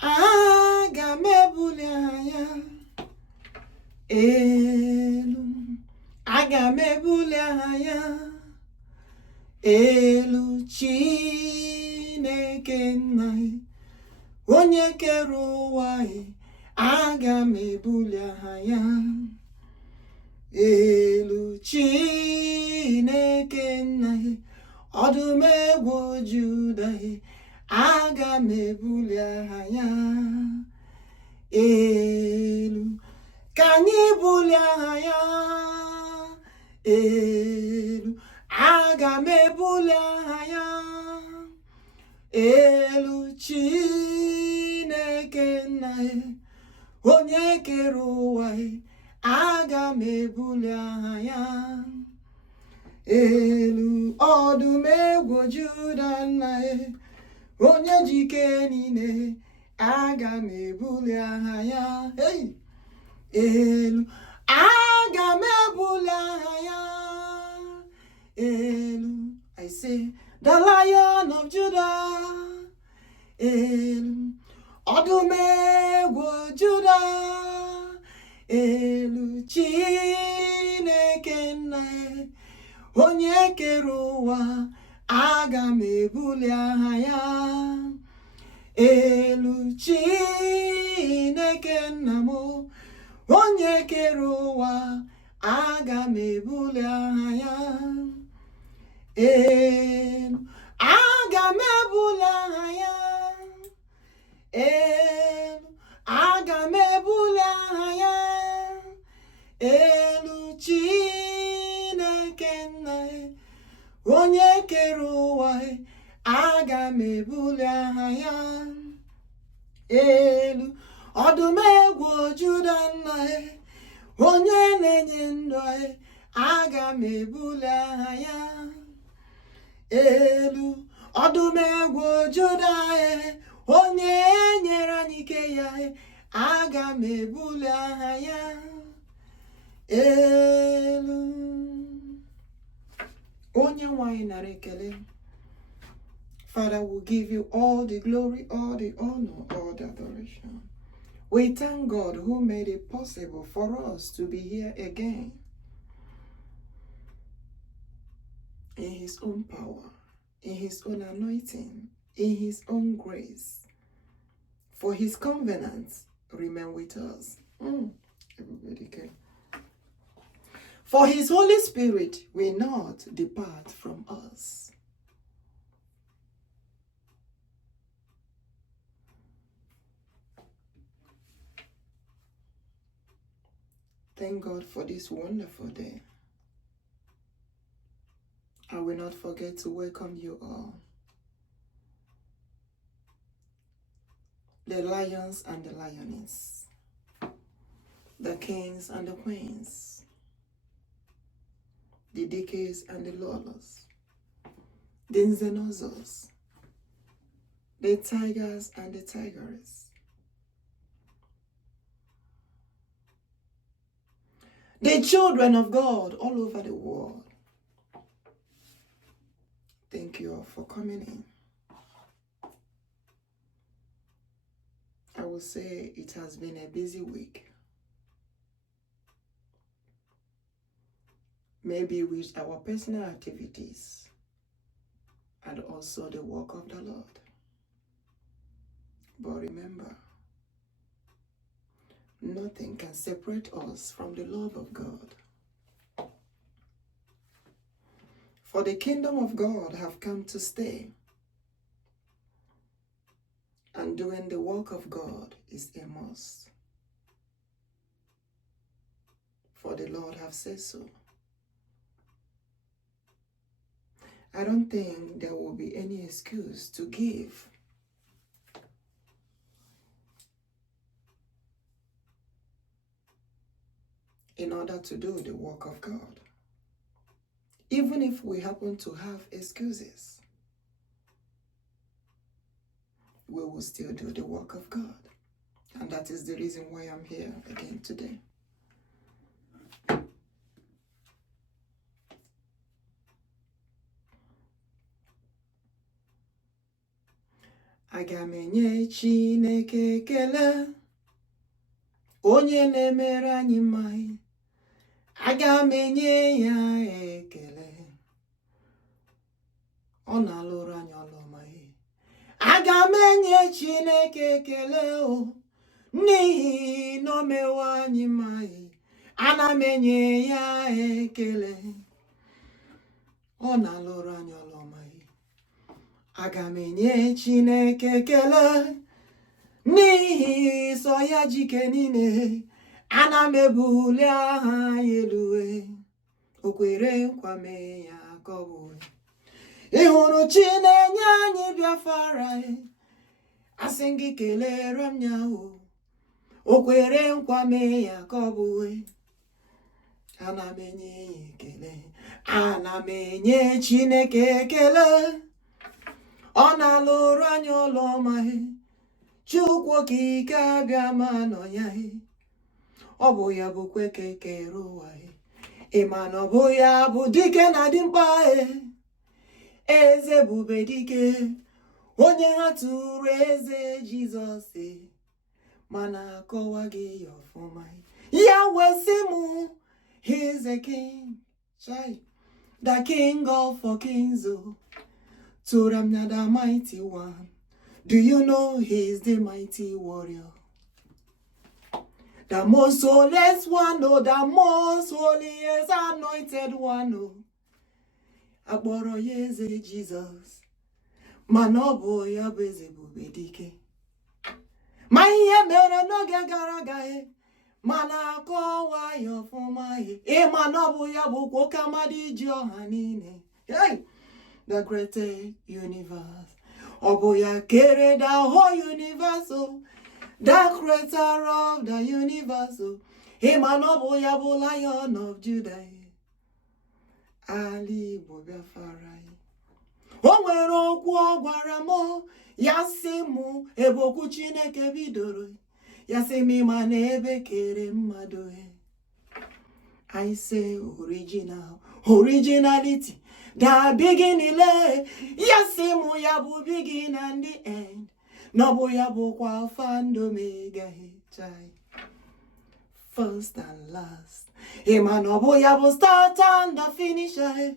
aga m ebuli anya elu, aga m ebuli anya elu, Chineke nna onye kere ụwa, aga m ebuli anya elu, Chineke nna ọdụm egwu Juda, aga m ebuli anya elu, ka anyị bulie anya elu, aga m ebuli anya elu, Chineke nna onye kere ụwa, aga m ebuli anya elu, ọdụm egwu Juda nna onye jike niile, aga m ebuli anya elu, aga m ebuli anya elu. I say, the Lion of Judah, elu, ọdụm egwu Juda, elu, Chineke nna onye kere ụwa, aga m ebuli anya elu, Chineke nna m onye kere ụwa, aga m ebuli anya elu, aga m ebuli anya elu, aga m ebuli anya elu, Chineke nna onye kere ụwa, aga m ebuli anya elu, ọdụm egwu Juda nna onye na-enye ndụ, aga m ebuli anya elu, ọdụm egwu Juda onye nyere anyị ike ya, aga m ebuli anya elu. Onye nwanyị nara ekele. Father, will give you all the glory, all the honor, all the adoration. We thank God who made it possible for us to be here again in His own power, in His own anointing, in His own grace. For His covenants remain with us. Ebubedike. For His Holy Spirit will not depart from us. Thank God for this wonderful day. I will not forget to welcome you all. The lions and the lioness, the kings and the queens, the decades and the lawless, the xenozos, the tigers and the tigers, the children of God all over the world. Thank you all for coming in. I will say it has been a busy week. Maybe with our personal activities and also the work of the Lord. But remember, nothing can separate us from the love of God. For the kingdom of God have come to stay, and doing the work of God is a must. For the Lord have said so. I don't think there will be any excuse to give in order to do the work of God. Even if we happen to have excuses, we will still do the work of God. And that is the reason why I'm here again today. aga m enye Chineke ekele, onye na-emere anyị mma. Aga m enye ya ekele, ọ na-alụrụ anyị ọlụ ọma. Aga m enye Chineke ekele n'ihi na o mewo anyị mma. Ana m enye ya ekele, ọ na-alụrụ anyị ọlụ ọma. Aga m enye Chineke ekele n'ihi sọ ya jike niile. Ana m ebuli aha ya elu, o kwere nkwa mee ya ka ọ bụ. Ị hụrụ chi na-enye anyị Biafra, asị gị kelere m ya o kwere nkwa mee ya ka ọ bụ. Ana m enye ya ekele, ana m enye Chineke ekele, ọ na-alụrụ anyị ọlụ ọma. Chukwuokikeabiam nọ ya, ọ bụ ya bụ kweke kere ụwa. Ị ma na ọ bụ ya bụ dike na dimkpa, eze ebubedike, onye ha tụrụ eze Jizọs, mana akọwa gị ya ọfụma. Ya wesị mụ, he is a king, the king of all kings, Turamna the mighty one. Do you know he is the mighty warrior? The most holiest one, the most holiest anointed one, Agboro yeze Jesus, manobo ya beze bubedike. Ma ihe mere n'oge gara aga, mana akọwa ya ọfụma. Manobo ya bụ OHAMADIKE ji ọha niile. The great universe. Ọ bụ ya kere the whole universe, the creator of the universe. Manobo ya bụ Lion of Judah. Ali Igbo Biafra. O nwere okwu ọ gwara m, ya sị mụ ebe okwu Chineke bidoro, ya sị m ma na ebe kere mmadụ. I say originality, the beginning, ya sị mụ ya bụ beginning and the end. N'ọbụ ya bụkwa Alpha and Omega, first and last. Ma n'ọbụ ya bụ start and the finisher.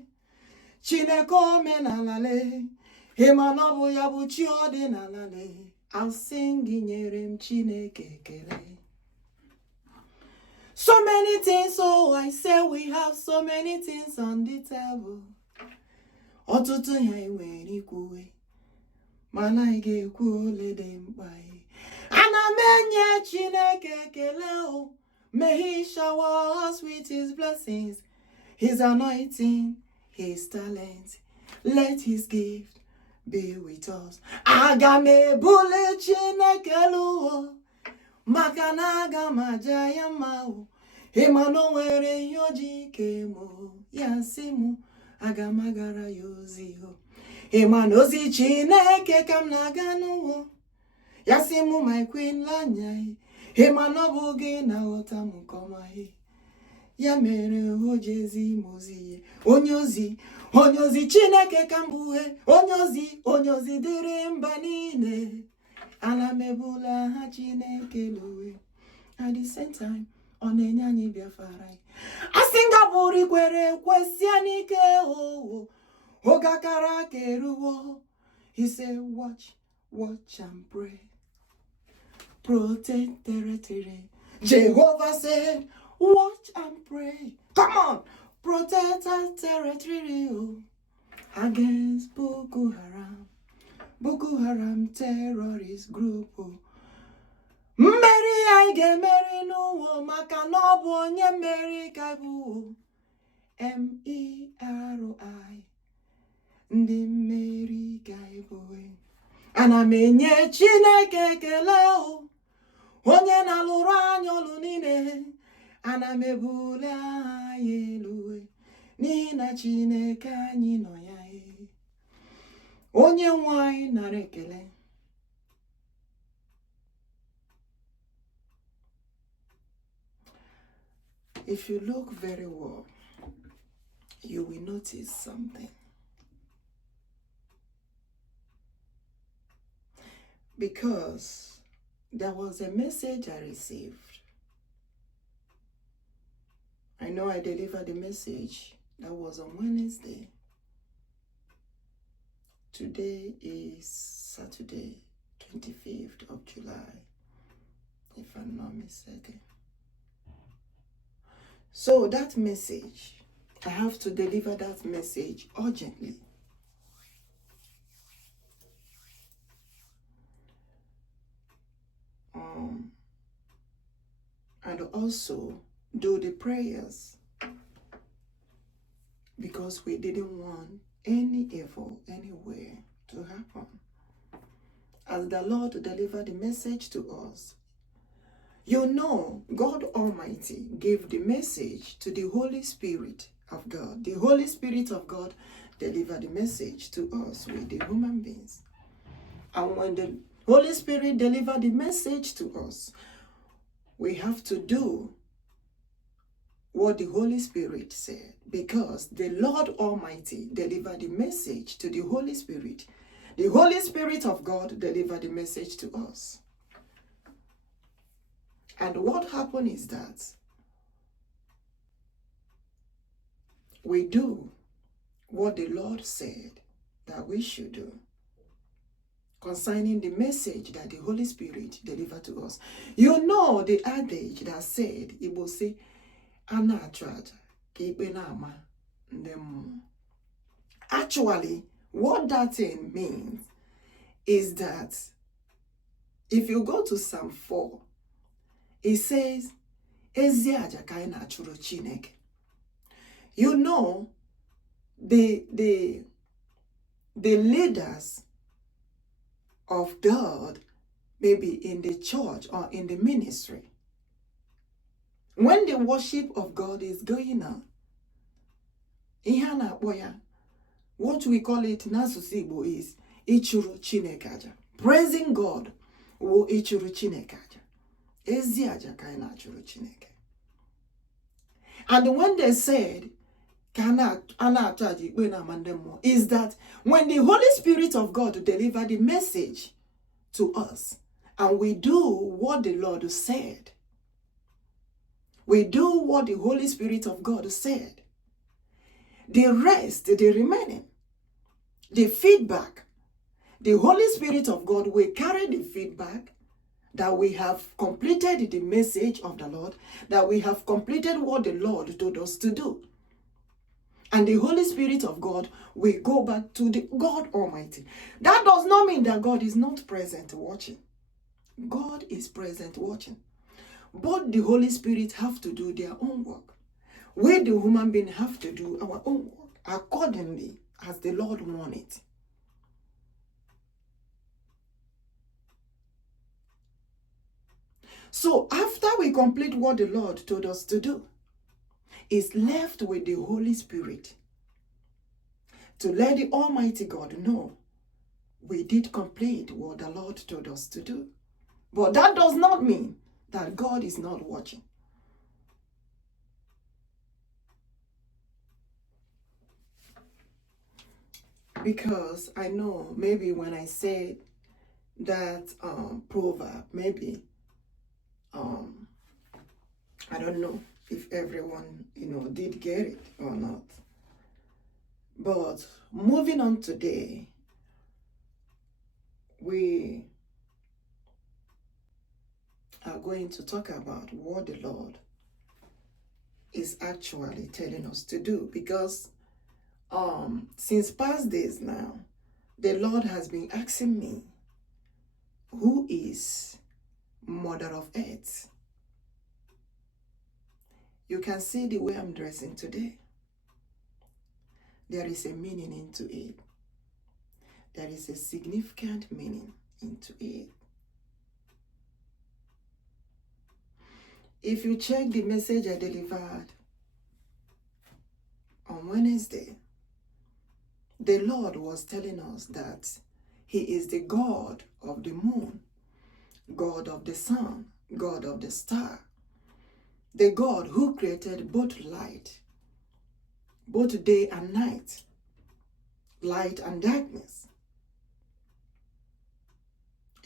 Chineke omenalale, ma n'ọbụ ya bụ chi ọdịnalale. I'll sing nyere m Chineke ekele. So many things, so I say we have so many things on the table. Ọtụtụ ya nwere ikwuwe, mana ị ga-ekwu ole dị mkpa. Ana m enye Chineke ekele, may he shower us with his blessings, his anointing, his talent. Let his gift be with us. Aga m ebuli Chineke elu, maka na aga m aja ya mma. Ma na o nwere ihe o ji ike mụ, ya sị mụ aga m agara ya ozi. Ma na ozi Chineke ka m na-aga n'ụwa, ya sị mụ my queen lanya. Ma na ọ bụ gị na ghọta m nke ọma. Ya mere o ji ezi m ozi. Onye ozi Chineke ka m bụ. Onye ozi dịrị mba niile. Ana m ebula ha Chineke luwe. At the same time, ọ na-enye anyị Biafra. Asị nga bụrụ ikwere kwesịa n'ike, oge akara aka eruwo. He said, watch and pray. Protect territory. Jehovah said, watch and pray. Come on, protect our territory against Boko Haram. Boko Haram terrorist group. Mmeri anyị ga-emeri n'ụwa, maka na ọ bụ onye mmeri ka bụ MERI. Ndị mmeri ka bụ. Ana m enye Chineke ekele, onye na-alụrụ anyị ọlụ niile. Ana m ebuli aha ya elu, n'ihi na Chineke anyị nọ ya. Onye nwe anyị nara ekele. If you look very well, you will notice something. because there was a message I received. I know I delivered the message. That was on Wednesday. Today is Saturday, 25th of July, if I'm not mistaken. So that message, I have to deliver that message urgently. And also do the prayers, because we didn't want any evil anywhere to happen. As the Lord delivered the message to us, you know, God Almighty gave the message to the Holy Spirit of God. The Holy Spirit of God delivered the message to us, with the human beings. And when the Holy Spirit delivered the message to us, we have to do what the Holy Spirit said, because the Lord Almighty delivered the message to the Holy Spirit. The Holy Spirit of God delivered the message to us. And what happened is that we do what the Lord said that we should do concerning the message that the Holy Spirit delivered to us. You know the adage that said, Igbo say, actually, what that thing means is that if you go to Psalm 4, it says, you know, the leaders of God, maybe in the church or in the ministry, when the worship of God is going on, what we call it n'asụsụ Igbo is ịchụrụ Chineke aja. Praising God wo ịchụrụ Chineke aja. Ezi aja ka anyị na-achụrụ Chineke. And when they said is that when the Holy Spirit of God delivered the message to us, and we do what the Lord said, we do what the Holy Spirit of God said, the rest, the remaining, the feedback, the Holy Spirit of God will carry the feedback that we have completed the message of the Lord, that we have completed what the Lord told us to do. And the Holy Spirit of God will go back to the God Almighty. That does not mean that God is not present watching. God is present watching. But the Holy Spirit have to do their own work. We, the human being, have to do our own work accordingly as the Lord wants it. So after we complete what the Lord told us to do, it's left with the Holy Spirit to let the Almighty God know we did complete what the Lord told us to do. But that does not mean that God is not watching. Because I know maybe when I said that proverb, maybe, I don't know if everyone, did get it or not. But moving on today, we are going to talk about what the Lord is actually telling us to do, because since past days now, the Lord has been asking me, who is Mother of Earth? You can see the way I'm dressing today. There is a meaning into it. There is a significant meaning into it. If you check the message I delivered on Wednesday, the Lord was telling us that He is the God of the moon, God of the sun, God of the star, the God who created both light, both day and night, light and darkness.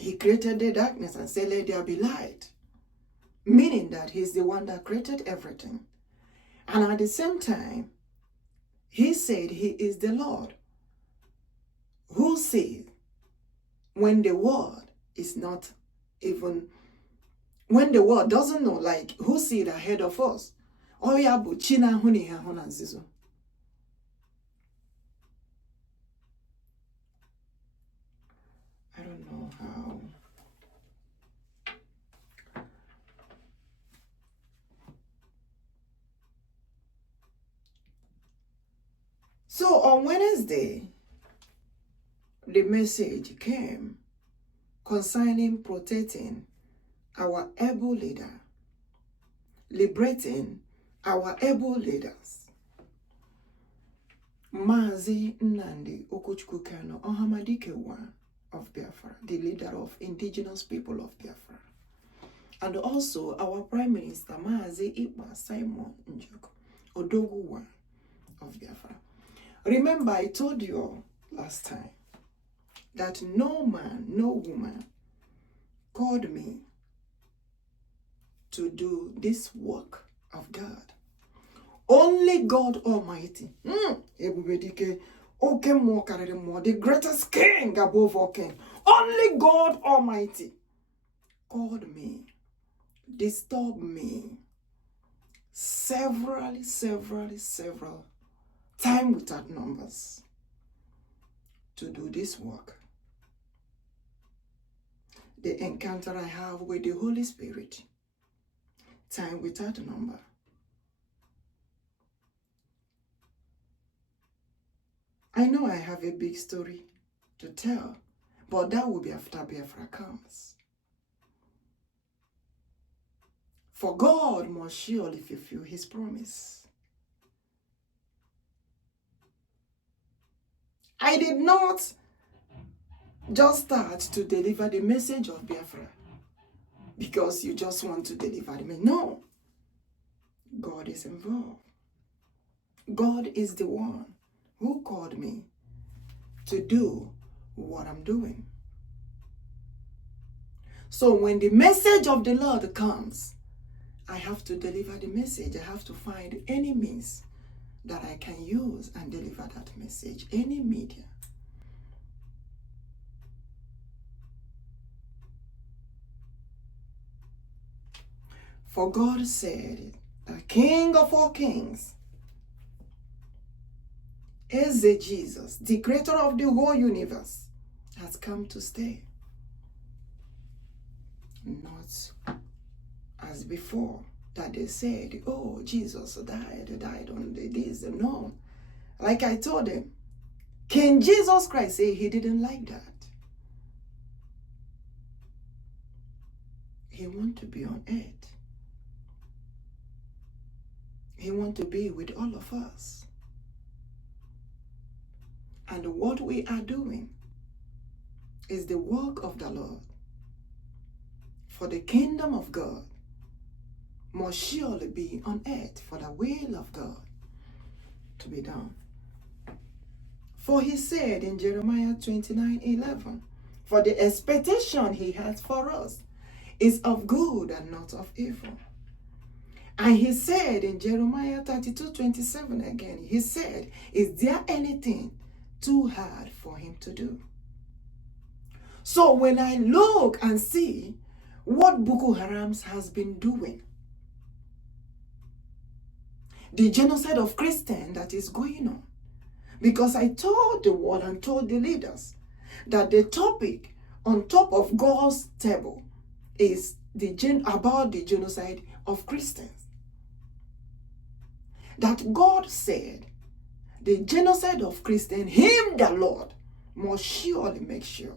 He created the darkness and said, let there be light. Meaning that he's the one that created everything. And at the same time, he said he is the Lord who said when the world is not even, when the world doesn't know, like who see it ahead of us. Oh yeah, but China huni ha hona zizo. I don't know how. So on Wednesday, the message came concerning protecting our able leader, liberating our able leaders. MAZI Nnamdi Chukwuokikeabiam OHAMADIKE of Biafra, the leader of indigenous people of Biafra. And also our Prime Minister, MAZI Simon NJOKU, ODOGWU of Biafra. Remember, I told you last time that no man, no woman called me to do this work of God. Only God Almighty. Ebubedike, the greatest king above all king. Only God Almighty called me, disturbed me several times without numbers to do this work. The encounter I have with the Holy Spirit, time without number. I know I have a big story to tell, but that will be after Biafra comes. For God must surely fulfill his promise. I did not just start to deliver the message of Biafra because you just want to deliver the message. No. God is involved. God is the one who called me to do what I'm doing. So when the message of the Lord comes, I have to deliver the message. I have to find any means that I can use and deliver that message, any media. For God said, the King of all kings is the Jesus, the creator of the whole universe, has come to stay. Not as before, that they said, oh, Jesus died on this. No. Like I told them, King Jesus Christ said he didn't like that. He wants to be on earth. He wants to be with all of us. And what we are doing is the work of the Lord. For the kingdom of God must surely be on earth, for the will of God to be done. For he said in Jeremiah 29:11, for the expectation he has for us is of good and not of evil. And he said in Jeremiah 32:27 again, he said, is there anything too hard for him to do? So when I look and see what Boko Haram has been doing, the genocide of Christians that is going on, because I told the world and told the leaders that the topic on top of God's table is about the genocide of Christians. That God said the genocide of Christians, him the Lord must surely make sure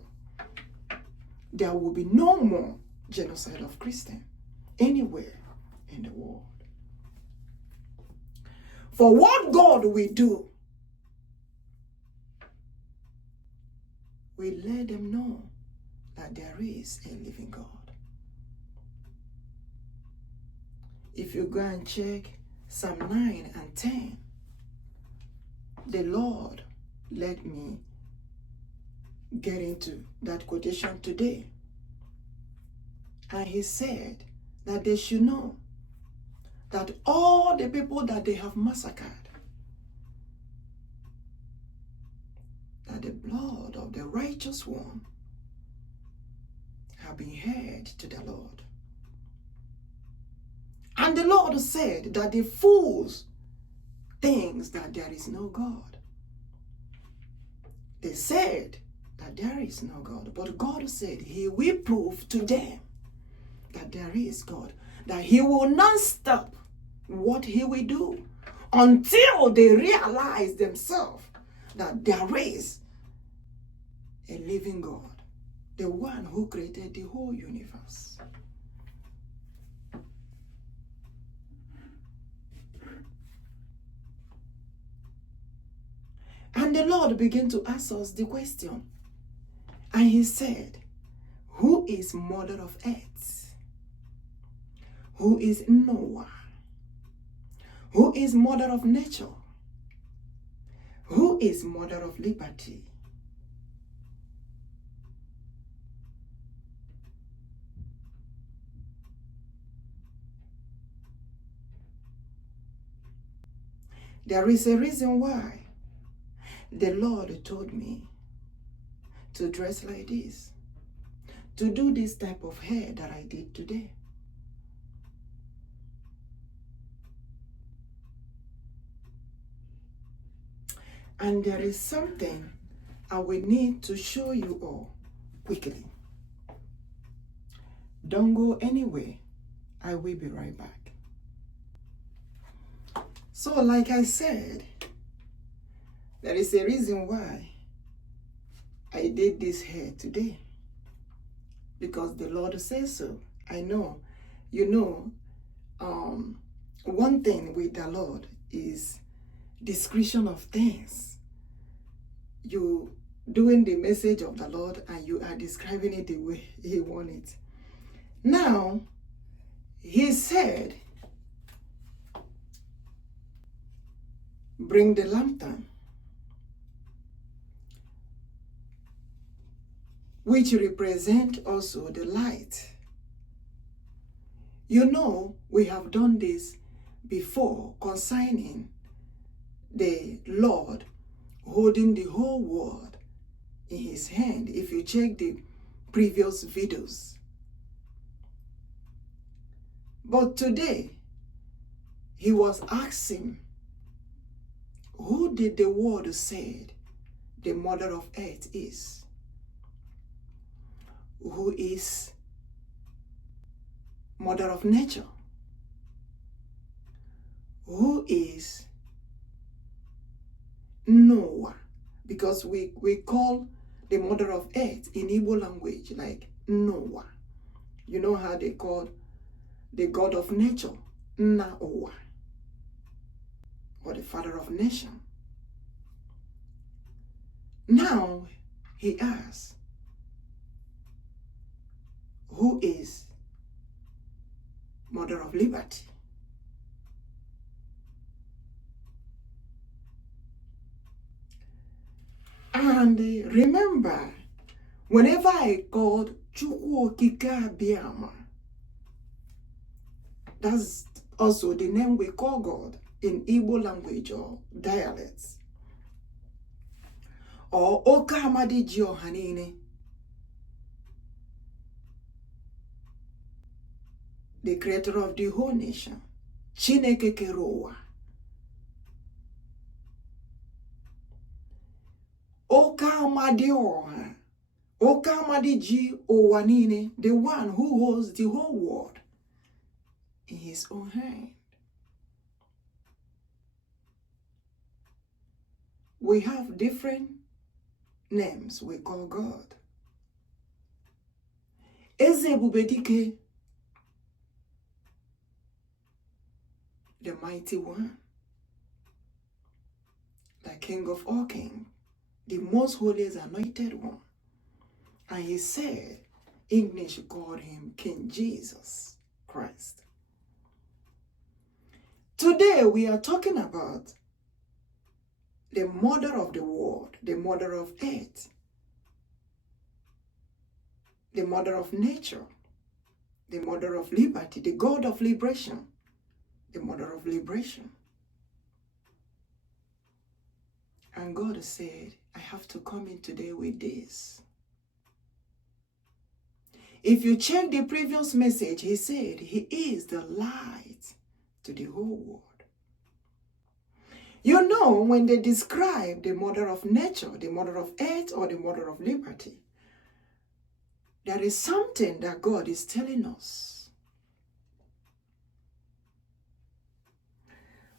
there will be no more genocide of Christians anywhere in the world. For what God will do, we let them know that there is a living God. If you go and check Psalm 9 and 10, the Lord let me get into that quotation today. And he said that they should know that all the people that they have massacred, that the blood of the righteous one have been heard to the Lord. And the Lord said that the fools think that there is no God. They said that there is no God, but God said he will prove to them that there is God, that he will not stop what he will do until they realize themselves that there is a living God, the one who created the whole universe. And the Lord began to ask us the question. And he said, who is mother of earth? Who is Nneuwa? Who is mother of nature? Who is mother of liberty? There is a reason why the Lord told me to dress like this, to do this type of hair that I did today. And there is something I will need to show you all quickly. Don't go anywhere. I will be right back. So, like I said, there is a reason why I did this hair today. Because the Lord says so. I know, one thing with the Lord is description of things. You doing the message of the Lord and you are describing it the way he wants it. Now, he said, bring the lantern, which represent also the light. You know, we have done this before concerning the Lord holding the whole world in his hand, if you check the previous videos. But today, he was asking, who did the word say the mother of earth is? Who is mother of nature? Who is Nneuwa? Because we call the mother of earth in Igbo language like Nneuwa. You know how they call the god of nature, Nneuwa, or the father of nation. Now he asks, who is mother of liberty? And remember, whenever I called Chukwuokikeabiam, that's also the name we call God in Igbo language or dialects. Or OHAMADIKE, the creator of the whole nation, Chineke Kerowa. Okamadiji Owanine, the one who holds the whole world in his own hand. We have different names we call God. Ebubedike, the mighty one, the king of all kings, the most holiest anointed one. And he said, English called him King Jesus Christ. Today we are talking about the mother of the world, the mother of earth, the mother of nature, the mother of liberty, the God of liberation, the mother of liberation. And God said, I have to come in today with this. If you check the previous message, he said he is the light to the whole world. You know, when they describe the mother of nature, the mother of earth, or the mother of liberty, there is something that God is telling us.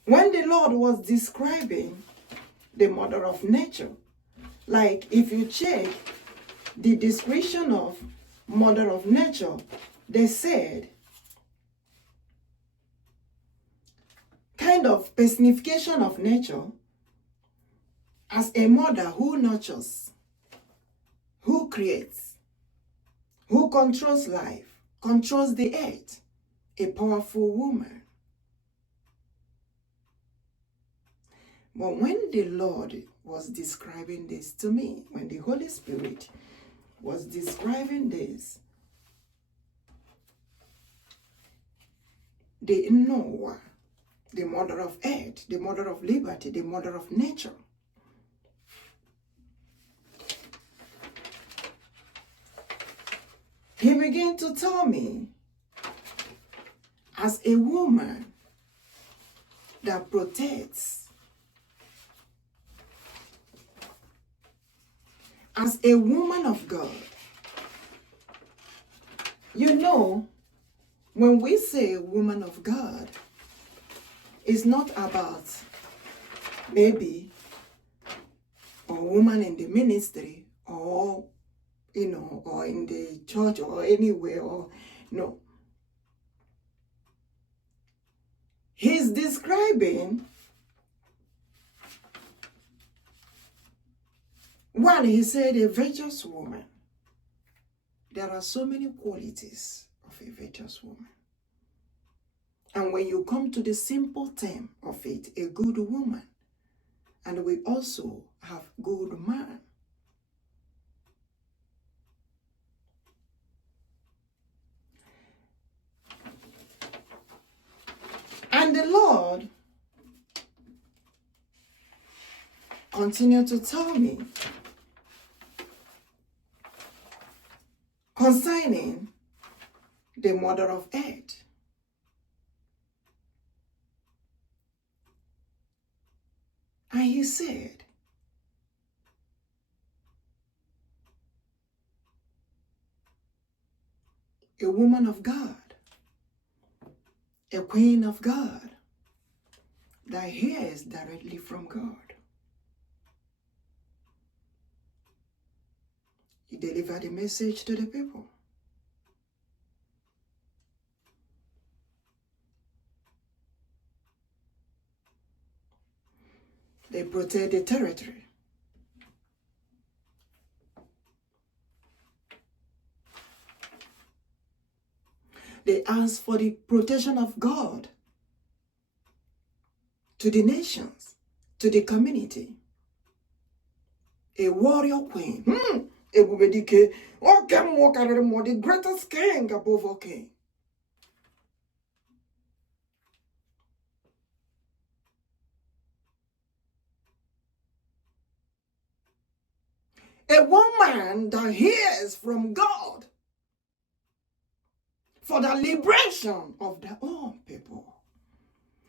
When the Lord was describing the mother of nature, like if you check the description of mother of nature, they said, kind of personification of nature as a mother who nurtures, who creates, who controls life, controls the earth, a powerful woman. But when the Lord was describing this to me, when the Holy Spirit was describing this, the Nneuwa, the mother of earth, the mother of liberty, the mother of nature, he began to tell me, as a woman that protects, as a woman of God, you know, when we say woman of God, it's not about maybe a woman in the ministry or, you know, or in the church or anywhere, or no. He's describing, one, he said a virtuous woman. There are so many qualities of a virtuous woman. And when you come to the simple term of it, a good woman, and we also have good man. And the Lord continued to tell me concerning the mother of earth. And he said, a woman of God, a queen of God, that hears directly from God. He delivered the message to the people. They protect the territory. They ask for the protection of God to the nations, to the community. A warrior queen. Ebubedike, the greatest king above all king. A woman that hears from God for the liberation of their own people,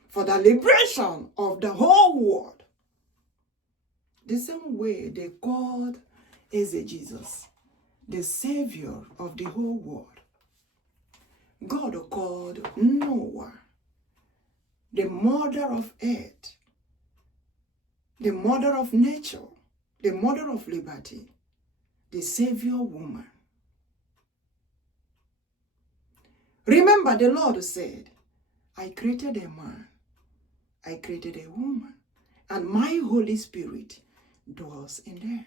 for the liberation of the whole world. The same way they called Jesus, the Savior of the whole world. God called Nneuwa, the mother of earth, the mother of nature, the mother of liberty, the Savior woman. Remember, the Lord said, I created a man, I created a woman, and my Holy Spirit dwells in them.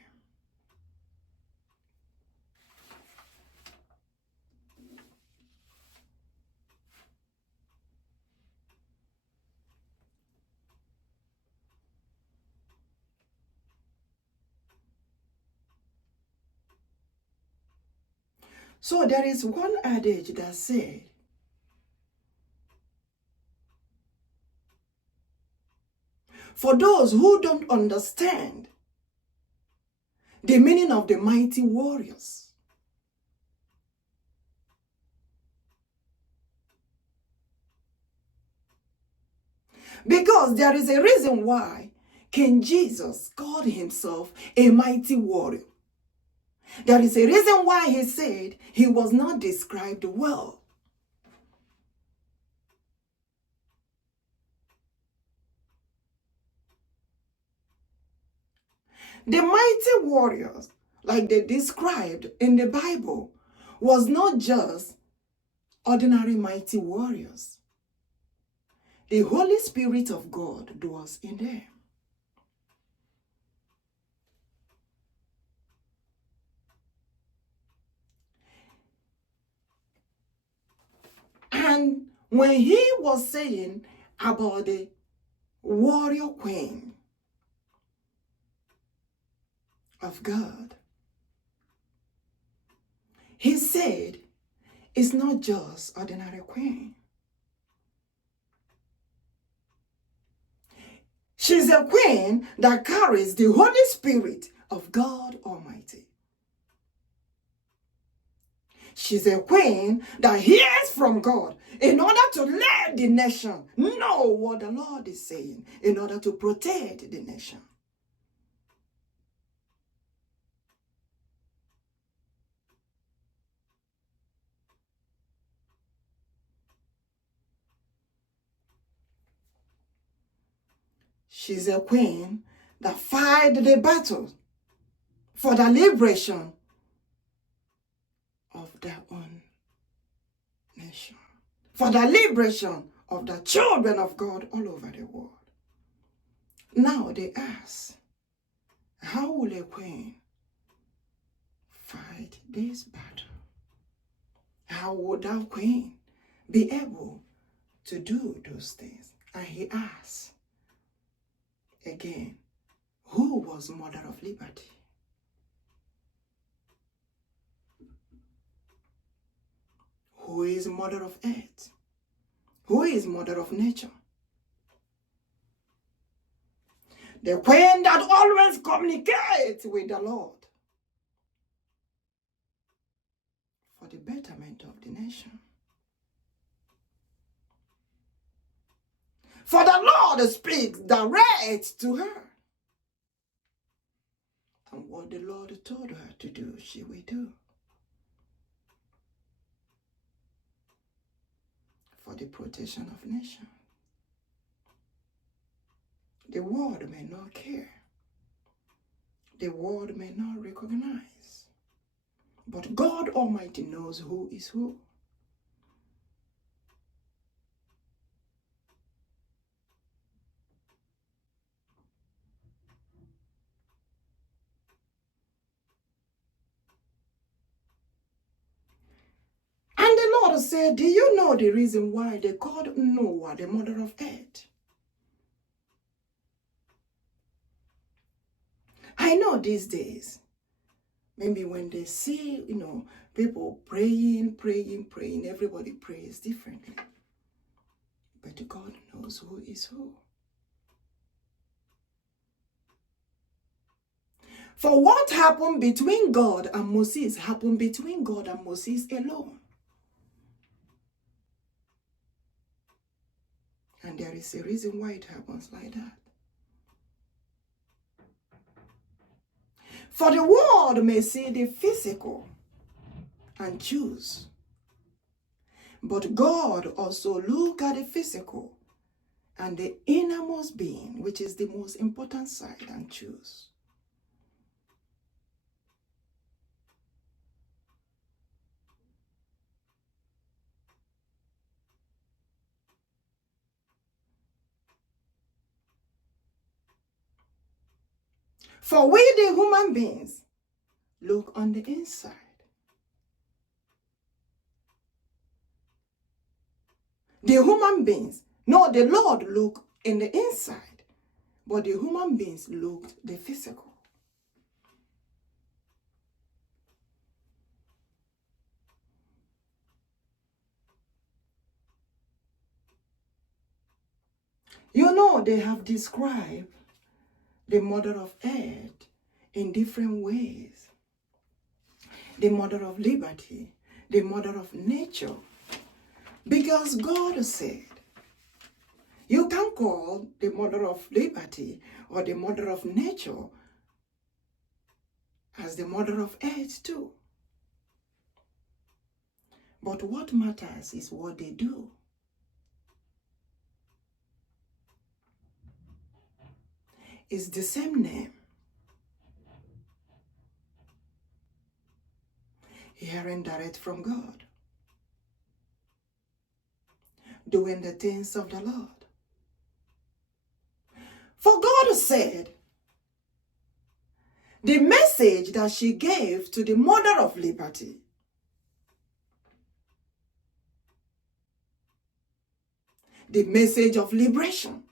So there is one adage that said, for those who don't understand the meaning of the mighty warriors, because there is a reason why King Jesus called himself a mighty warrior. There is a reason why he said he was not described well. The mighty warriors, like they described in the Bible, was not just ordinary mighty warriors. The Holy Spirit of God dwells in them. And when he was saying about the warrior queen of God, he said it's not just ordinary queen. She's a queen that carries the Holy Spirit of God Almighty. She's a queen that hears from God in order to let the nation know what the Lord is saying, in order to protect the nation. She's a queen that fight the battle for the liberation of their own nation, for the liberation of the children of God all over the world. Now they ask, how will a queen fight this battle? How would that queen be able to do those things? And he asks again, who was mother of liberty? Who is mother of earth? Who is mother of nature? The queen that always communicates with the Lord for the betterment of the nation. For the Lord speaks direct to her. And what the Lord told her to do, she will do. For the protection of nations. The world may not care. The world may not recognize. But God Almighty knows who is who. And the Lord said, do you know the reason why they called Nneuwa the mother of earth? I know these days, maybe when they see, people praying, everybody prays differently. But God knows who is who. For what happened between God and Moses happened between God and Moses alone. And there is a reason why it happens like that. For the world may see the physical and choose. But God also looks at the physical and the innermost being, which is the most important side, and choose. For we, the human beings, look on the inside. The human beings, no, the Lord look in the inside, but the human beings looked the physical. You know, they have described the mother of earth in different ways. The mother of liberty, the mother of nature. Because God said, you can call the mother of liberty or the mother of nature as the mother of earth too. But what matters is what they do. It's the same name. Hearing direct from God. Doing the things of the Lord. For God said, the message that she gave to the mother of liberty, the message of liberation,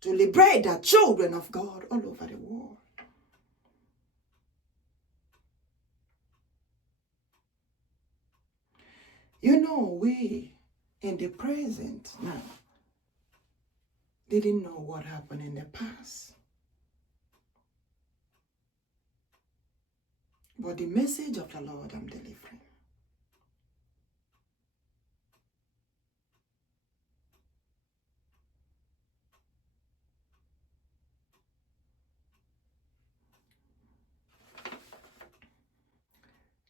to liberate the children of God all over the world. You know, we in the present now didn't know what happened in the past. But the message of the Lord I'm delivering.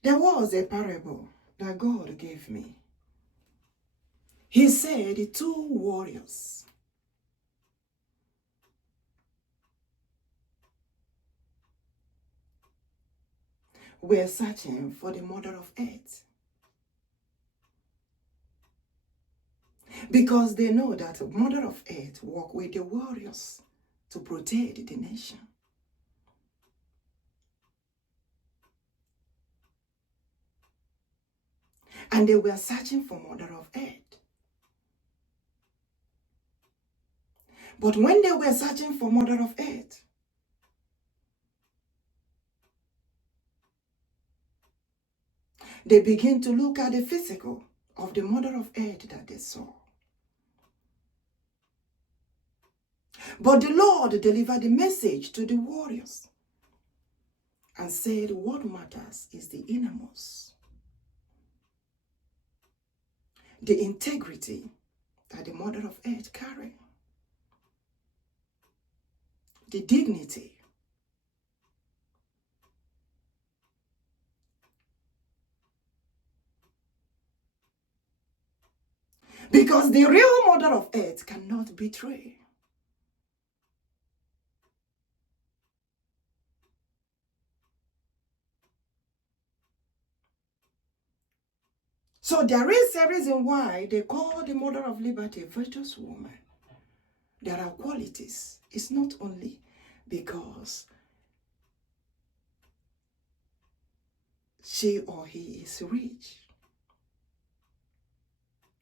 There was a parable that God gave me. He said two warriors were searching for the mother of earth. Because they know that the mother of earth walk with the warriors to protect the nation. And they were searching for mother of earth. But when they were searching for mother of earth, they begin to look at the physical of the mother of earth that they saw. But the Lord delivered the message to the warriors and said, what matters is the innermost. The integrity that the mother of earth carry. The dignity. Because the real mother of earth cannot betray. So there is a reason why they call the mother of liberty a virtuous woman. There are qualities. It's not only because she or he is rich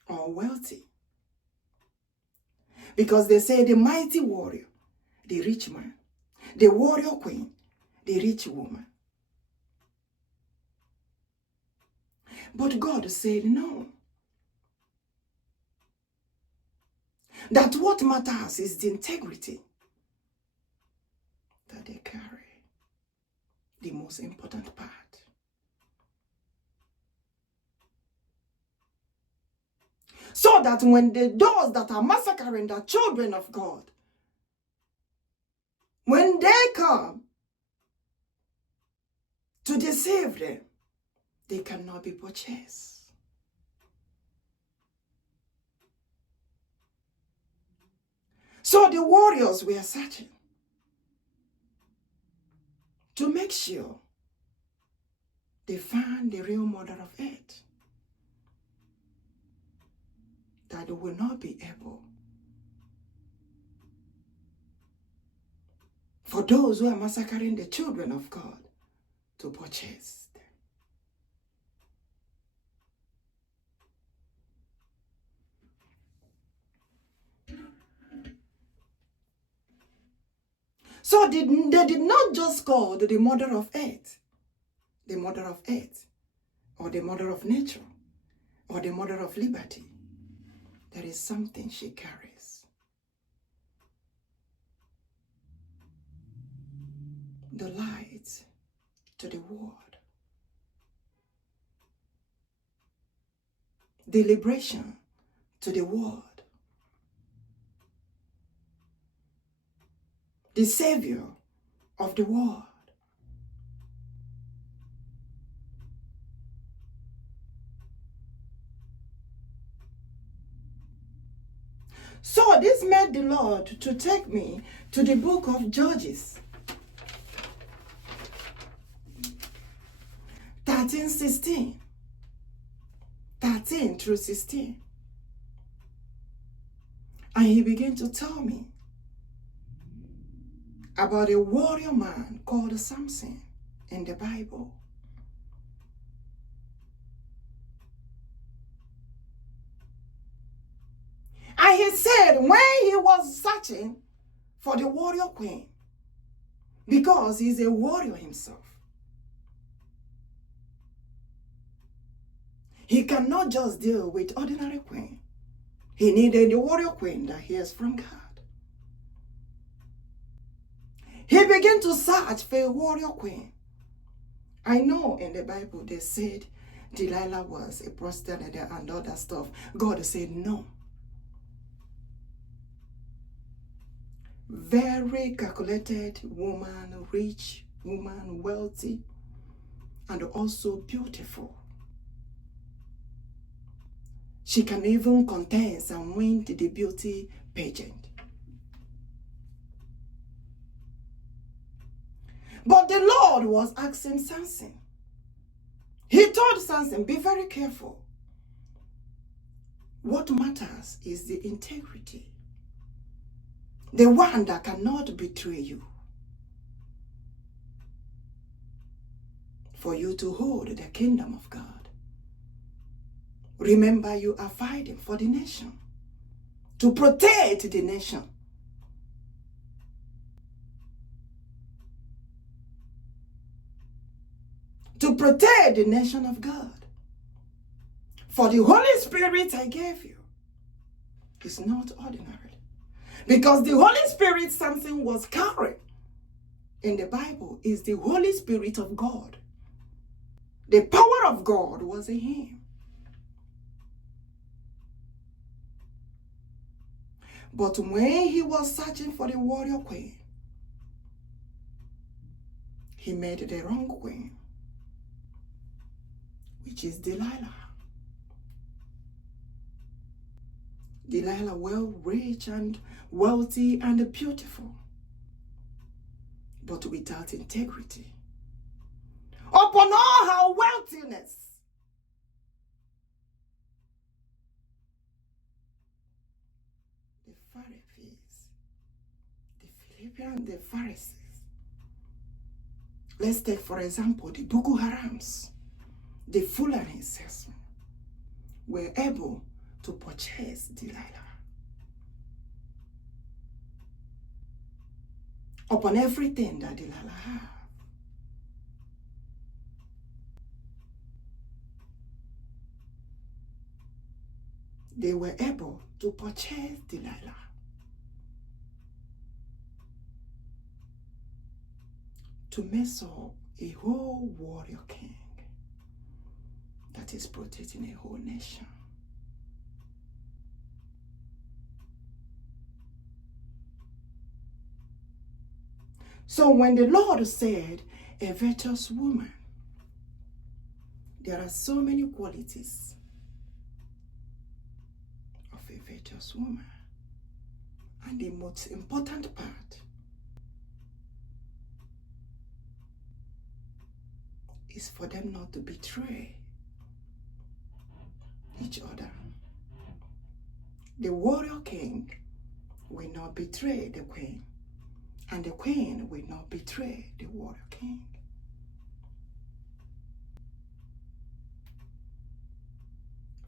or wealthy. Because they say the mighty warrior, the rich man, the warrior queen, the rich woman. But God said no. That what matters is the integrity that they carry. The most important part. So that when those that are massacring the children of God, when they come to deceive them, they cannot be purchased. So the warriors were searching to make sure they found the real mother of earth, that they will not be able for those who are massacring the children of God to purchase them. So they did not just call the mother of earth, the mother of earth, or the mother of nature, or the mother of liberty. There is something she carries. the light to the world. The liberation to the world. The Savior of the world. So this made the Lord to take me to the book of Judges 13:16. 13 through 16. And he began to tell me about a warrior man called Samson in the Bible. And he said when he was searching for the warrior queen, because he's a warrior himself, he cannot just deal with ordinary queen. He needed a warrior queen that hears from God. He began to search for a warrior queen. I know in the Bible they said Delilah was a prostitute and other stuff. God said no. Very calculated woman, rich woman, wealthy, and also beautiful. She can even contest and win the beauty pageant. But the Lord was asking Samson. He told Samson, be very careful. What matters is the integrity. The one that cannot betray you. For you to hold the kingdom of God. Remember, you are fighting for the nation. To protect the nation. To protect the nation of God. For the Holy Spirit I gave you is not ordinary. Because the Holy Spirit, something was carried in the Bible, is the Holy Spirit of God. The power of God was in him. But when he was searching for the warrior queen, he made the wrong queen, which is Delilah. Delilah, well, rich and wealthy and beautiful, but without integrity. Upon all her wealthiness, the Pharisees, the Pharisees. Let's take, for example, the Boko Harams, the Fulanis, were able to purchase Delilah. Upon everything that Delilah had. They were able to purchase Delilah. To mess up a whole warrior king that is protecting a whole nation. So when the Lord said, a virtuous woman, there are so many qualities of a virtuous woman. And the most important part is for them not to betray each other. The warrior king will not betray the queen, and the queen will not betray the warrior king.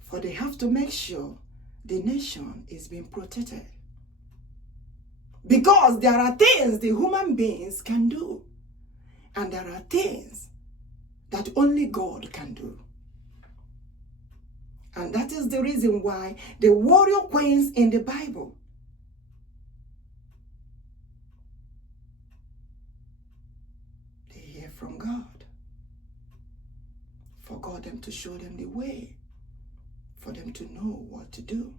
For they have to make sure the nation is being protected. Because there are things the human beings can do, and there are things that only God can do. And that is the reason why the warrior queens in the Bible from God. For God them to show them the way, for them to know what to do.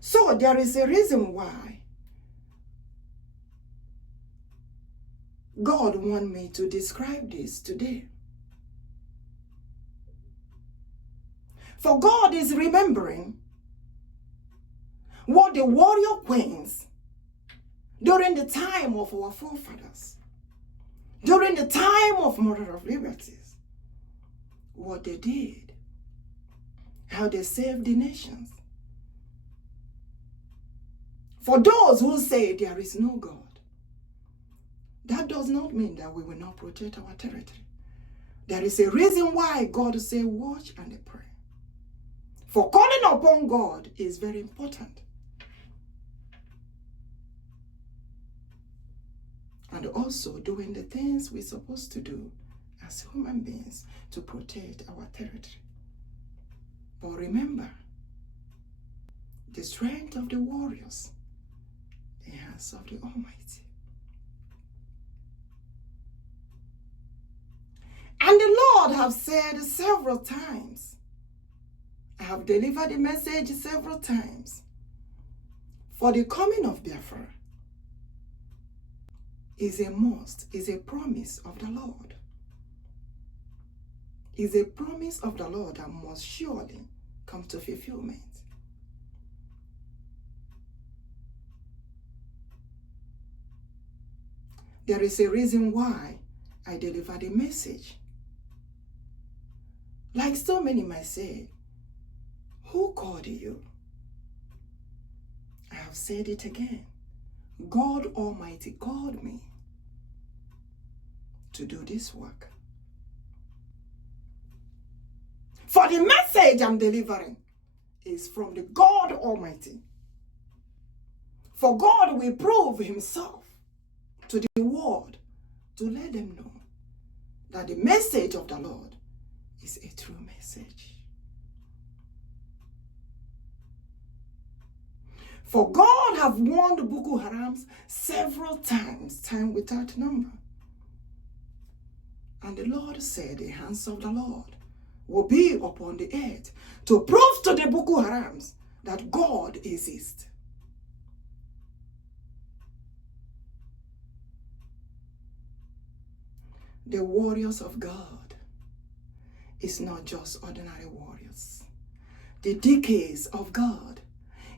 So there is a reason why God wants me to describe this today. For God is remembering what the warrior queens during the time of our forefathers, during the time of Mother of Liberties, what they did, how they saved the nations. For those who say there is no God, that does not mean that we will not protect our territory. There is a reason why God says watch and pray. For calling upon God is very important. And also doing the things we're supposed to do as human beings to protect our territory. But remember, the strength of the warriors, the hands of the Almighty. And the Lord have said several times, I have delivered the message several times, for the coming of Biafra is a must, is a promise of the Lord. Is a promise of the Lord that must surely come to fulfillment. There is a reason why I deliver the message. Like so many might say, who called you? I have said it again. God Almighty called me to do this work. For the message I'm delivering is from the God Almighty. For God will prove himself to the world to let them know that the message of the Lord is a true message. For God have warned Boko Harams several times, time without number. And the Lord said the hands of the Lord will be upon the earth to prove to the Boko Harams that God exists. The warriors of God is not just ordinary warriors. The decays of God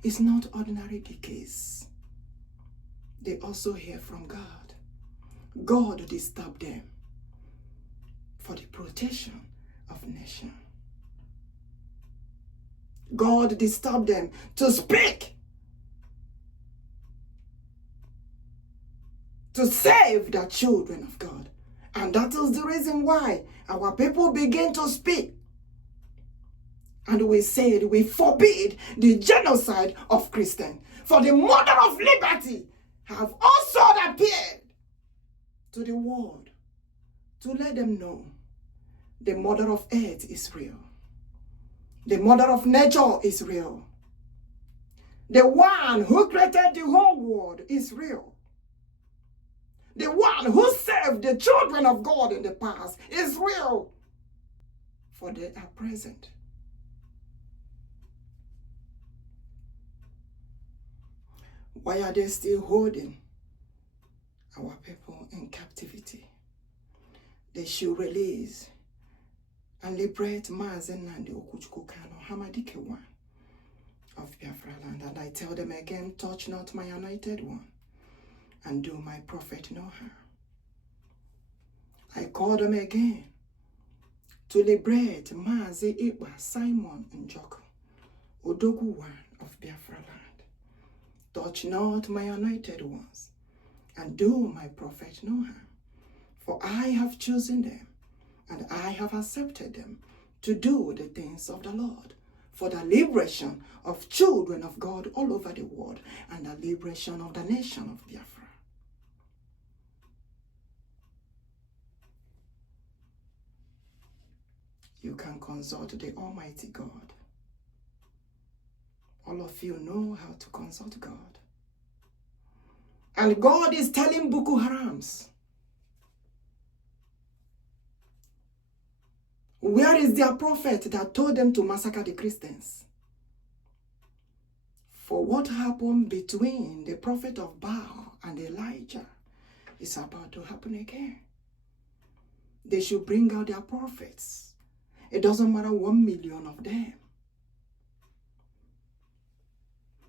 is not ordinary decays. They also hear from God. God disturbed them for the protection of nation. God disturbed them to speak, to save the children of God. And that is the reason why our people begin to speak. And we said we forbid the genocide of Christians. For the Mother of Liberty have also appeared to the world to let them know the Mother of Earth is real. The Mother of Nature is real. The one who created the whole world is real. The one who saved the children of God in the past is real. For they are present. Why are they still holding our people in captivity? They should release and liberate Mesn and the OHAMADIKE one of Biafra Land. And I tell them again, touch not my anointed one, and do my prophet no harm. I call them again to liberate MAZI, EKPA, Simon, NJOKU, ODOGWU one of Biafra Land. Touch not my anointed ones, and do my prophet no harm. For I have chosen them, and I have accepted them to do the things of the Lord, for the liberation of children of God all over the world, and the liberation of the nation of Biafra. You can consult the Almighty God. All of you know how to consult God. And God is telling Boko Harams, where is their prophet that told them to massacre the Christians? For what happened between the prophet of Baal and Elijah is about to happen again. They should bring out their prophets. It doesn't matter 1 million of them.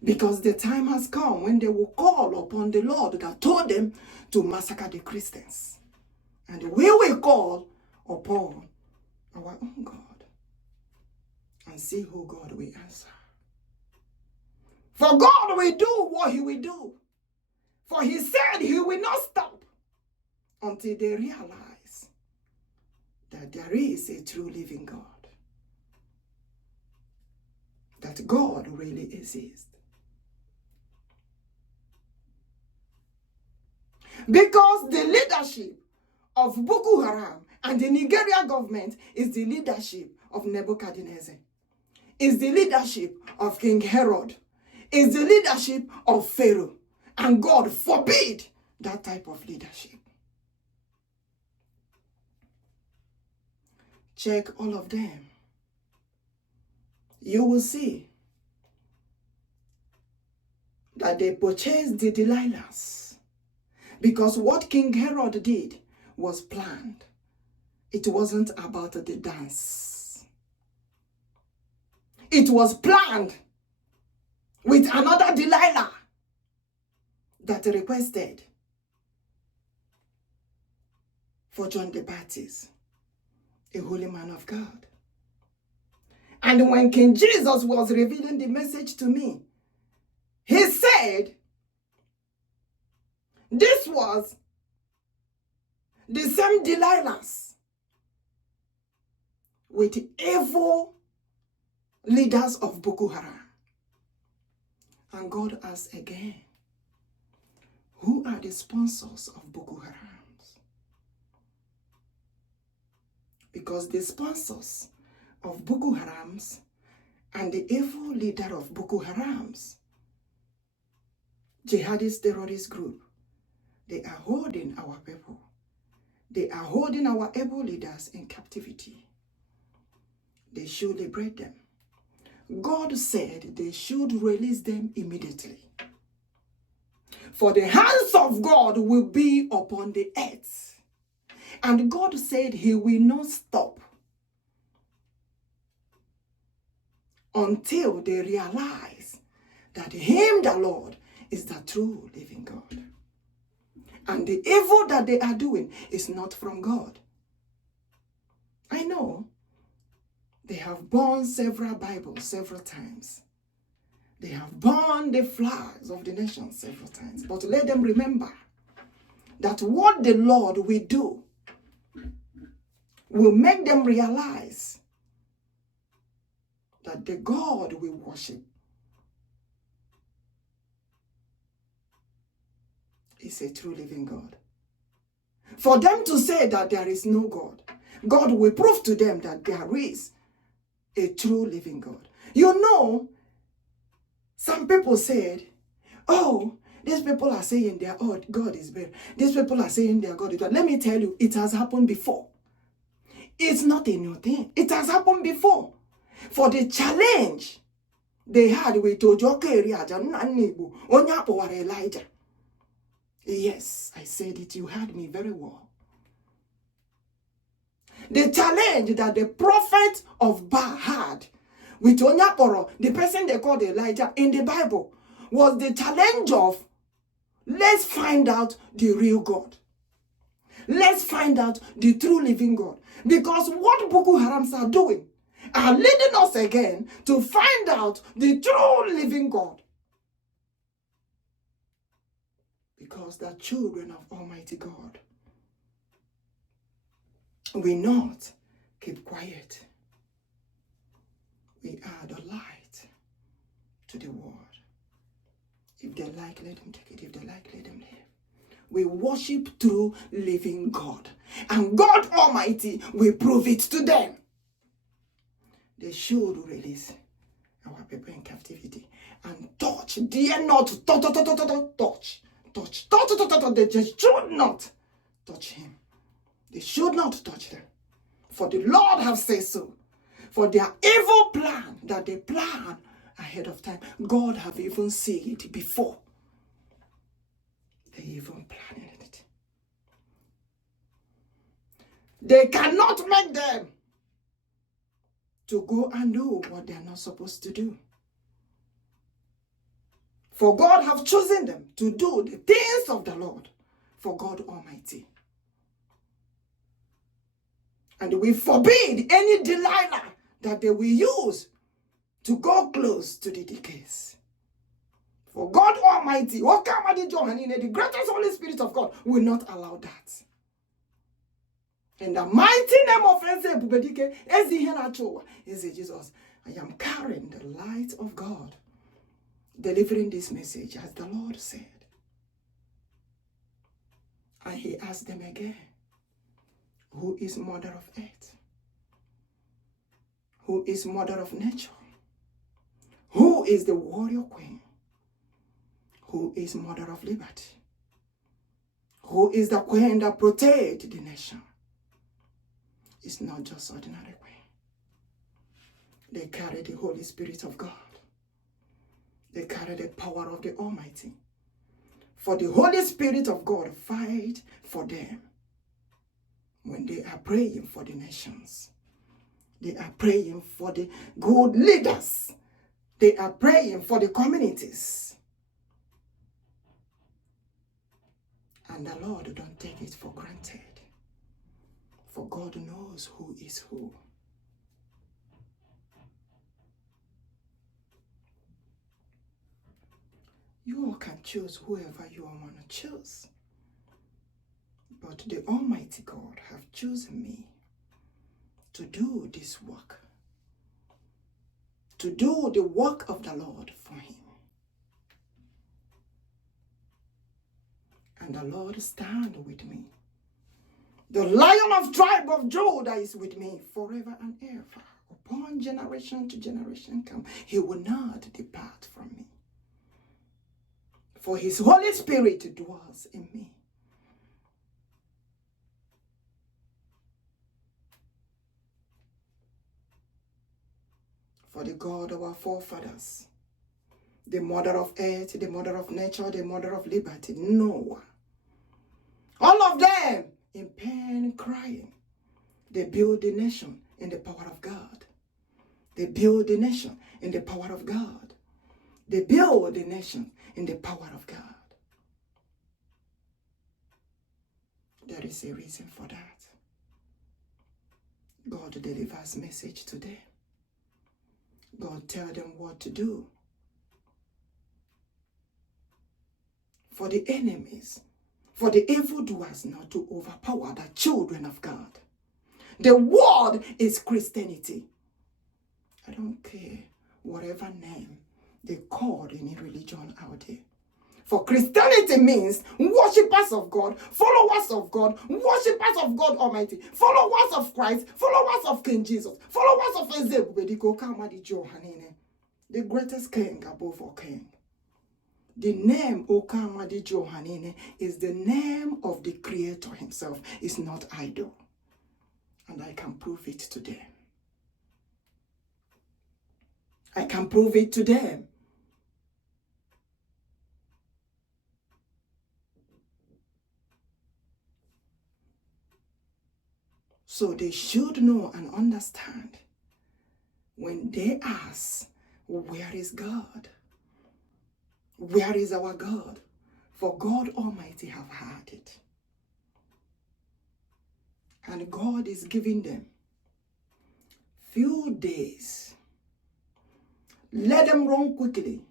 Because the time has come when they will call upon the Lord that told them to massacre the Christians. And we will call upon our own God and see who God will answer. For God will do what he will do. For he said he will not stop until they realize that there is a true living God. That God really exists. Because the leadership of Boko Haram and the Nigeria government is the leadership of Nebuchadnezzar, is the leadership of King Herod, is the leadership of Pharaoh. And God forbid that type of leadership. Check all of them. You will see that they purchased the Delilahs. Because what King Herod did was planned. It wasn't about the dance. It was planned with another Delilah that requested for John the Baptist, a holy man of God. And when King Jesus was revealing the message to me, he said, this was the same Delilahs with evil leaders of Boko Haram. And God asked again, who are the sponsors of Boko Haram? Because the sponsors of Boko Harams and the evil leader of Boko Harams, jihadist terrorist group, they are holding our people. They are holding our able leaders in captivity. They should liberate them. God said they should release them immediately. For the hands of God will be upon the earth. And God said he will not stop until they realize that him, the Lord, is the true living God. And the evil that they are doing is not from God. I know they have burned several Bibles several times. They have burned the flags of the nation several times. But let them remember that what the Lord will do will make them realize that the God we worship is a true living God. For them to say that there is no God, God will prove to them that there is a true living God. You know, some people said, oh, these people are saying their God is better. These people are saying their God is better. Let me tell you, it has happened before. It's not a new thing. It has happened before. For the challenge they had with Chukwuokikeabiam, Elijah. Yes, I said it. You heard me very well. The challenge that the prophet of Baal had with Onyaporo, the person they called Elijah in the Bible, was the challenge of, let's find out the real God. Let's find out the true living God. Because what Boko Harams are doing are leading us again to find out the true living God. Because the children of Almighty God will not keep quiet. We are the light to the world. If they like, let them take it. If they like, let them live. We worship true living God. And God Almighty will prove it to them. They should release our people in captivity and touch, dare not touch touch. They just should not touch him. They should not touch them. For the Lord have said so. For their evil plan that they plan ahead of time, God have even seen it before. They even planning it. They cannot make them to go and do what they are not supposed to do. For God have chosen them to do the things of the Lord, for God Almighty. And we forbid any Delilah that they will use to go close to the decays. For God Almighty, the greatest Holy Spirit of God, will not allow that. In the mighty name of ebubedike, is Jesus, I am carrying the light of God, delivering this message as the Lord said. And he asked them again, who is mother of earth? Who is mother of nature? Who is the warrior queen? Who is mother of liberty? Who is the queen that protects the nation? It's not just ordinary queen. They carry the Holy Spirit of God. They carry the power of the Almighty. For the Holy Spirit of God fight for them when they are praying for the nations. They are praying for the good leaders. They are praying for the communities. And the Lord don't take it for granted. For God knows who is who. You all can choose whoever you all want to choose. But the Almighty God have chosen me to do this work. To do the work of the Lord for him. And the Lord stand with me. The Lion of tribe of Judah is with me forever and ever. Upon generation to generation come, he will not depart from me. For his Holy Spirit dwells in me. For the God of our forefathers, the mother of earth, the mother of nature, the mother of liberty, Nneuwa. All of them in pain crying. They build the nation in the power of God. They build the nation in the power of God. They build the nation in the power of God. There is a reason for that. God delivers message to them. God tell them what to do. For the enemies, for the evildoers not to overpower the children of God. The word is Christianity. I don't care whatever name they call any religion out there. For Christianity means worshippers of God, followers of God, worshippers of God Almighty, followers of Christ, followers of King Jesus, followers of the greatest king above all king. The name OHAMADIKE is the name of the Creator himself. It's not idol. And I can prove it to them. I can prove it to them. So they should know and understand when they ask, where is God? Where is our God? For God Almighty have heard it. And God is giving them few days. Let them run quickly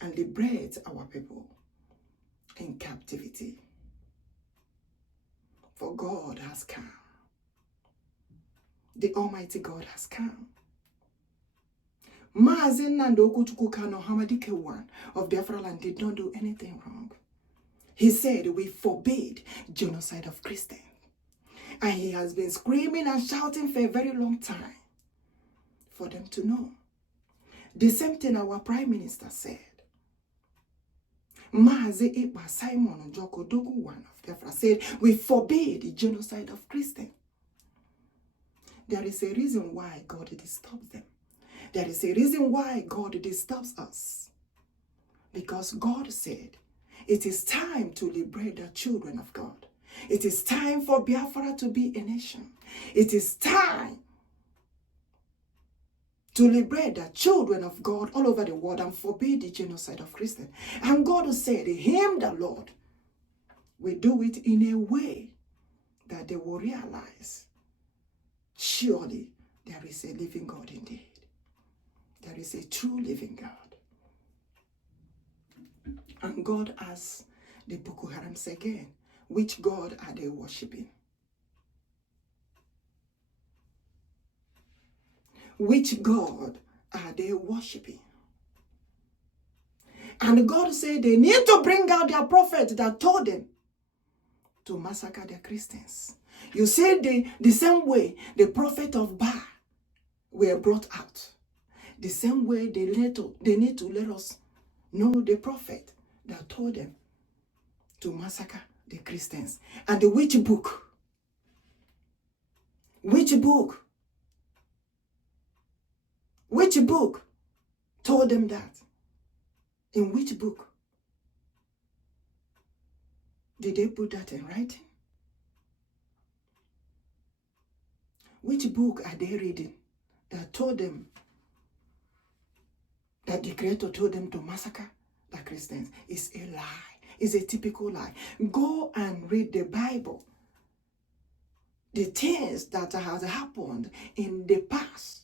and liberate our people in captivity. For God has come. The Almighty God has come. MAZI and OHAMADIKE one of Biafra Land did not do anything wrong. He said we forbid genocide of Christians. And he has been screaming and shouting for a very long time for them to know. The same thing our Prime Minister said. MAZI EKPA Simon NJOKU ODOGWU of Biafra said, we forbid the genocide of Christians. There is a reason why God disturbs them. There is a reason why God disturbs us. Because God said, it is time to liberate the children of God. It is time for Biafra to be a nation. It is time to liberate the children of God all over the world and forbid the genocide of Christians. And God said, him, the Lord, will do it in a way that they will realize, surely there is a living God indeed. There is a true living God. And God asks the Boko Harams again, which God are they worshipping? Which God are they worshipping? And God said they need to bring out their prophet that told them to massacre the Christians. You see, the same way the prophet of Baal were brought out, the same way they need to let us know the prophet that told them to massacre the Christians. And which book? Which book? Which book told them that? In which book? Did they put that in writing? Which book are they reading that told them, that the Creator told them to massacre the Christians? It's a lie. It's a typical lie. Go and read the Bible. The things that have happened in the past.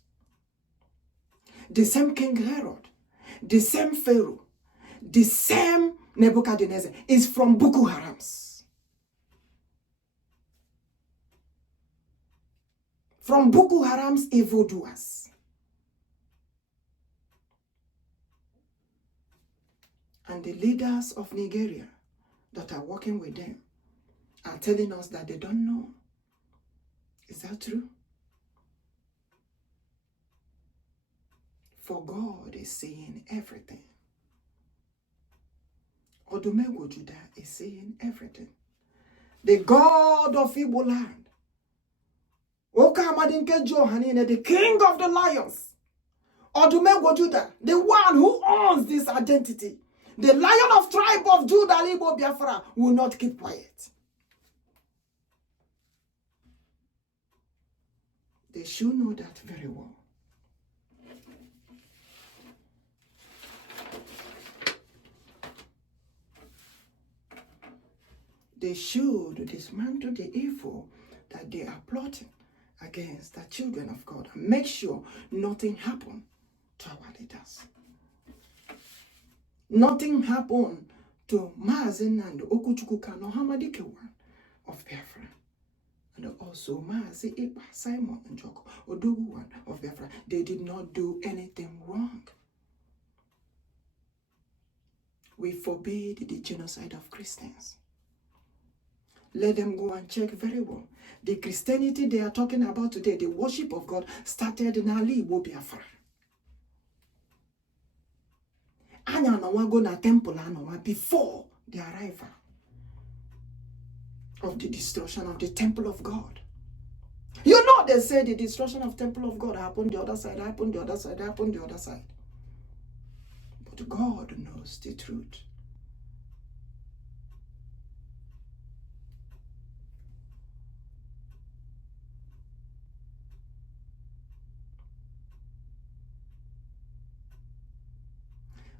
The same King Herod, the same Pharaoh, the same Nebuchadnezzar is from Boko Harams. From Boko Haram's evildoers. And the leaders of Nigeria that are working with them are telling us that they don't know. Is that true? For God is seeing everything. Odumegwu Judah is seeing everything. The God of Igbo land. OHAMADIKE, the king of the lions. Odumegwu Judah, the one who owns this identity. The lion of tribe of Judah, Igbo Biafra, will not keep quiet. They should know that very well. They should dismantle the evil that they are plotting against the children of God and make sure nothing happens to our leaders. Nothing happened to Mesn and Chukwuokikeabiam OHAMADIKE of Biafra. And also MAZI EKPA Simon NJOKU ODOGWU of Biafra. They did not do anything wrong. We forbid the genocide of Christians. Let them go and check very well. The Christianity they are talking about today, the worship of God, started in Igbo Biafra. Anya Nneuwa go na temple Nneuwa before the arrival of the destruction of the temple of God. You know they say the destruction of temple of God happened the other side, happened the other side, happened the other side. But God knows the truth.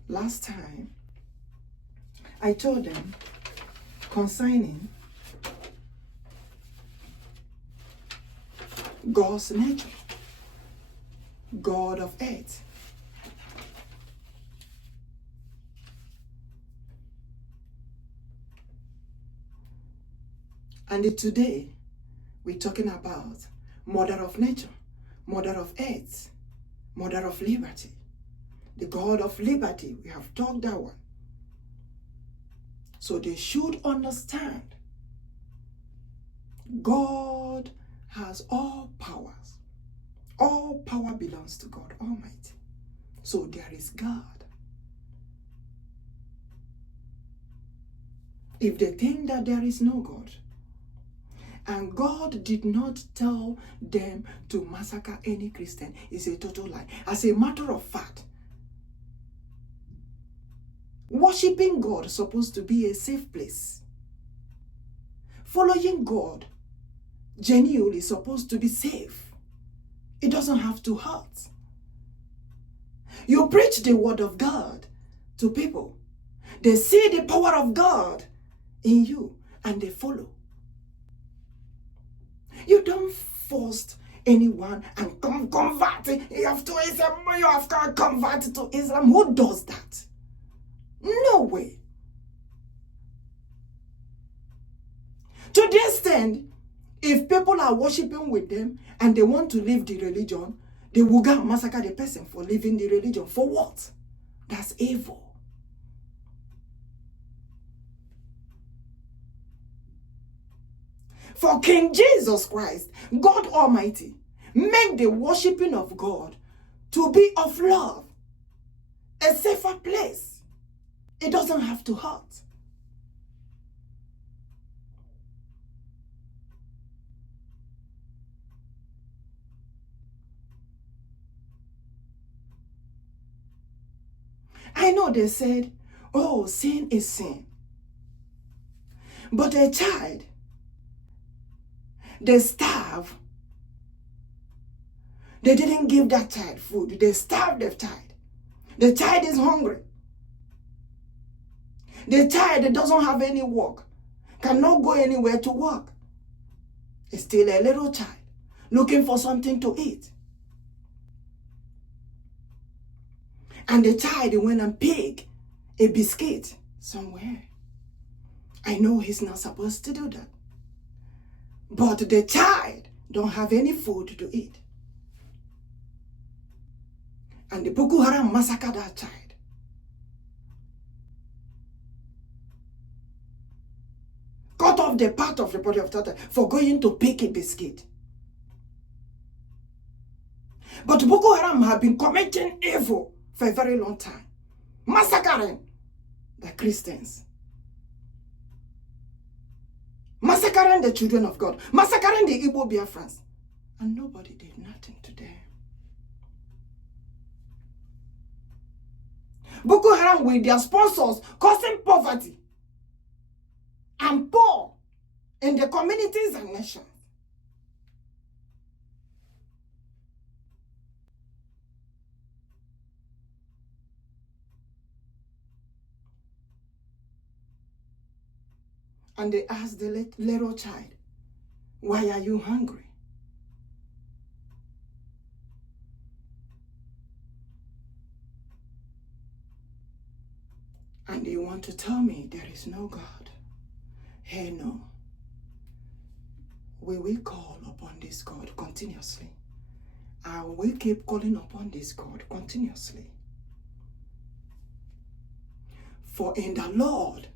Last time, I told them concerning God's nature, God of earth. And today, we're talking about Mother of nature, Mother of earth, Mother of liberty. The God of liberty, we have talked that one. So they should understand God has all powers. All power belongs to God Almighty. So there is God. if they think that there is no God. And God did not tell them to massacre any Christian. It's a total lie. As a matter of fact, worshiping God is supposed to be a safe place. Following God genuinely is supposed to be safe. It doesn't have to hurt. You preach the word of God to people. They see the power of God in you and they follow. You don't force anyone and convert. You have to Islam. You have to convert to Islam. Who does that? No way. To the extent, if people are worshiping with them and they want to leave the religion, they will go and massacre the person for leaving the religion. For what? That's evil. For King Jesus Christ, God Almighty, make the worshiping of God to be of love, a safer place. It doesn't have to hurt. I know they said, oh, sin is sin. But a child, they starve. They didn't give that child food. They starved the child. The child is hungry. The child doesn't have any work, cannot go anywhere to work. It's still a little child looking for something to eat. And the child went and picked a biscuit somewhere. I know he's not supposed to do that. But the child don't have any food to eat. And the Boko Haram massacred that child. Cut off the part of the body of that child for going to pick a biscuit. But Boko Haram have been committing evil for a very long time. Massacring the Christians. Massacring the children of God. Massacring the Igbo Biafrans. And nobody did nothing to them. Boko Haram with their sponsors causing poverty and poor in the communities and nations. And they asked the little child, why are you hungry? And you want to tell me there is no God? Hey, no. We will call upon this God continuously. And we keep calling upon this God continuously. For in the Lord,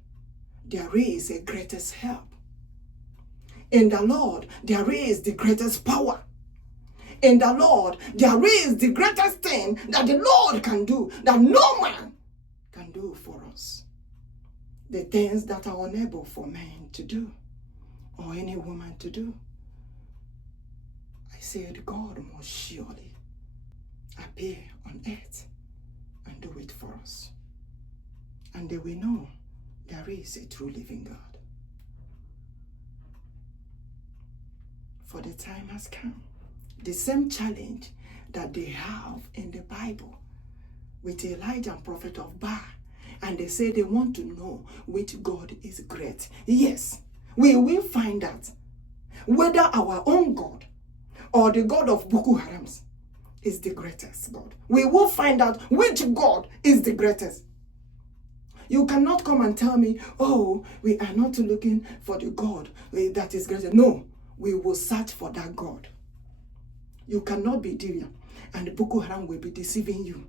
there is a greatest help. In the Lord, there is the greatest power. In the Lord, there is the greatest thing that the Lord can do, that no man can do for us. The things that are unable for man to do, or any woman to do. I said, God must surely appear on earth and do it for us. And they will know there is a true living God. For the time has come. The same challenge that they have in the Bible with Elijah and prophet of Baal. And they say they want to know which God is great. Yes, we will find out whether our own God or the God of Boko Haram is the greatest God. We will find out which God is the greatest. You cannot come and tell me, oh, we are not looking for the God that is greater. No, we will search for that God. You cannot be there, and Boko Haram will be deceiving you,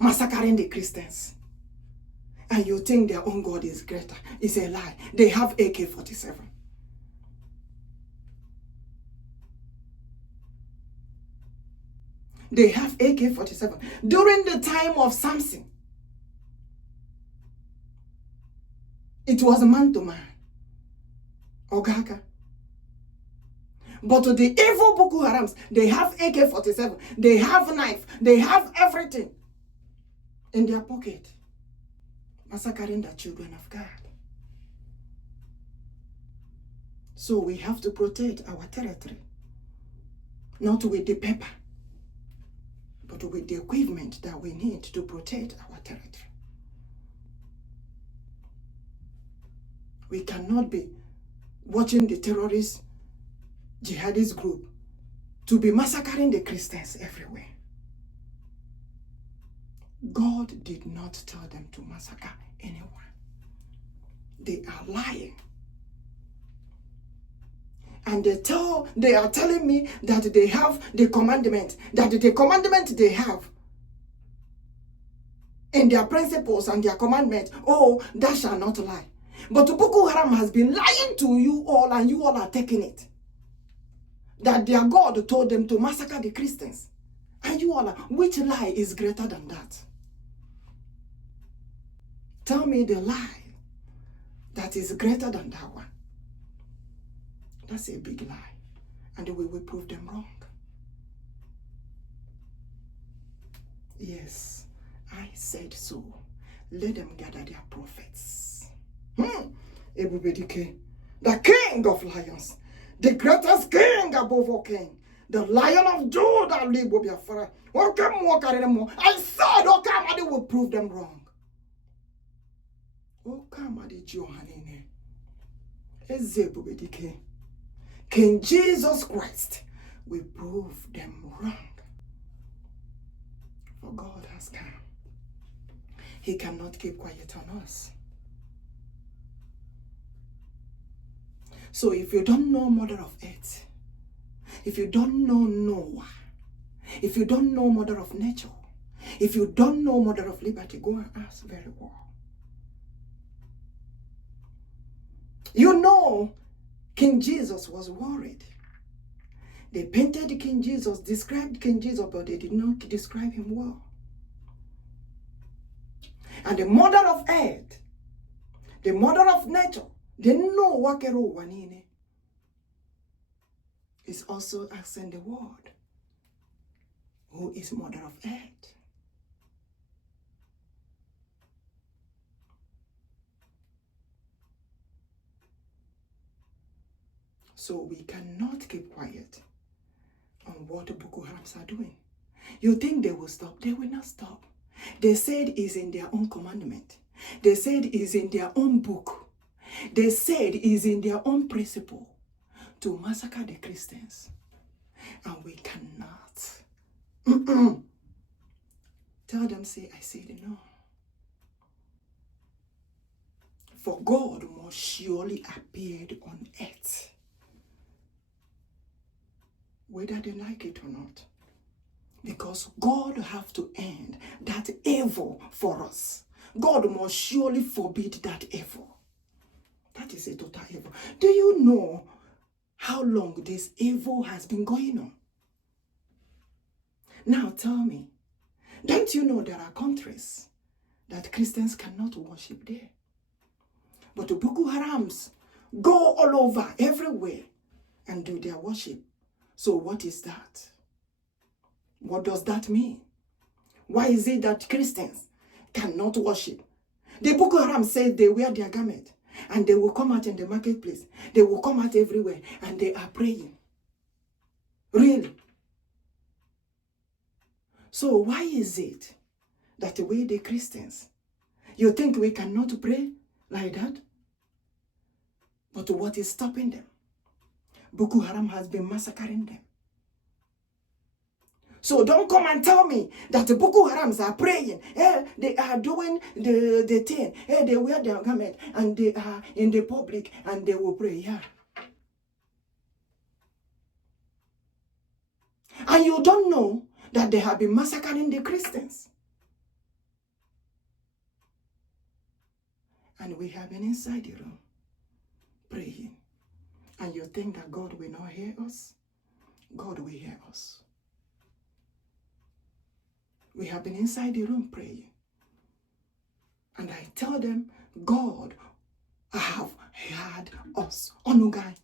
massacring the Christians. And you think their own God is greater. It's a lie. They have AK-47. They have AK-47. During the time of Samson, It was man to man. Ogaka. But the evil Boko Harams, they have AK-47, they have knife, they have everything in their pocket, massacring the children of God. So we have to protect our territory, not with the paper, but with the equipment that we need to protect our territory. We cannot be watching the terrorist jihadist group to be massacring the Christians everywhere. God did not tell them to massacre anyone. They are lying. And they are telling me that they have the commandment, that the commandment they have in their principles and their commandments, oh, that shall not lie. But Boko Haram has been lying to you all, and you all are taking it. That their God told them to massacre the Christians. And you all are, which lie is greater than that? Tell me the lie that is greater than that one. That's a big lie. And we will prove them wrong. Yes, I said so. Let them gather their prophets. Ebubedike, the king of lions, the greatest king above all king, the Lion of Judah, Biafra. I said, Okamadi will prove them wrong. Okamadi Johanine, Ezebubedike, King Jesus Christ will prove them wrong. For God has come. He cannot keep quiet on us. So if you don't know Mother of Earth, if you don't know Nneuwa, if you don't know Mother of Nature, if you don't know Mother of Liberty, go and ask very well. You know, King Jesus was worried. They painted King Jesus, described King Jesus, but they did not describe him well. And the Mother of Earth, the Mother of Nature, didn't know Wakero Wanine, is also asking the world, who is Mother of Earth? So we cannot keep quiet on what the Boko Harams are doing. You think they will stop? They will not stop. They said it's in their own commandment. They said it's in their own book. They said it's in their own principle to massacre the Christians. And we cannot. Tell them, say, I said no. For God must surely appear on earth, whether they like it or not. Because God have to end that evil for us. God must surely forbid that evil. That is a total evil. Do you know how long this evil has been going on? Now tell me, don't you know there are countries that Christians cannot worship there? But the Boko Harams go all over, everywhere, and do their worship. So what is that? What does that mean? Why is it that Christians cannot worship? The Boko Haram said they wear their garment and they will come out in the marketplace. They will come out everywhere and they are praying. Really? So why is it that we, the Christians, you think we cannot pray like that? But what is stopping them? Boko Haram has been massacring them. So don't come and tell me that the Boko Harams are praying. They are doing the thing. They wear their garment and they are in the public and they will pray. Yeah. And you don't know that they have been massacring the Christians. And we have been inside the room praying. And you think that God will not hear us? God will hear us. We have been inside the room praying. And I tell them, God have heard us. Onugai.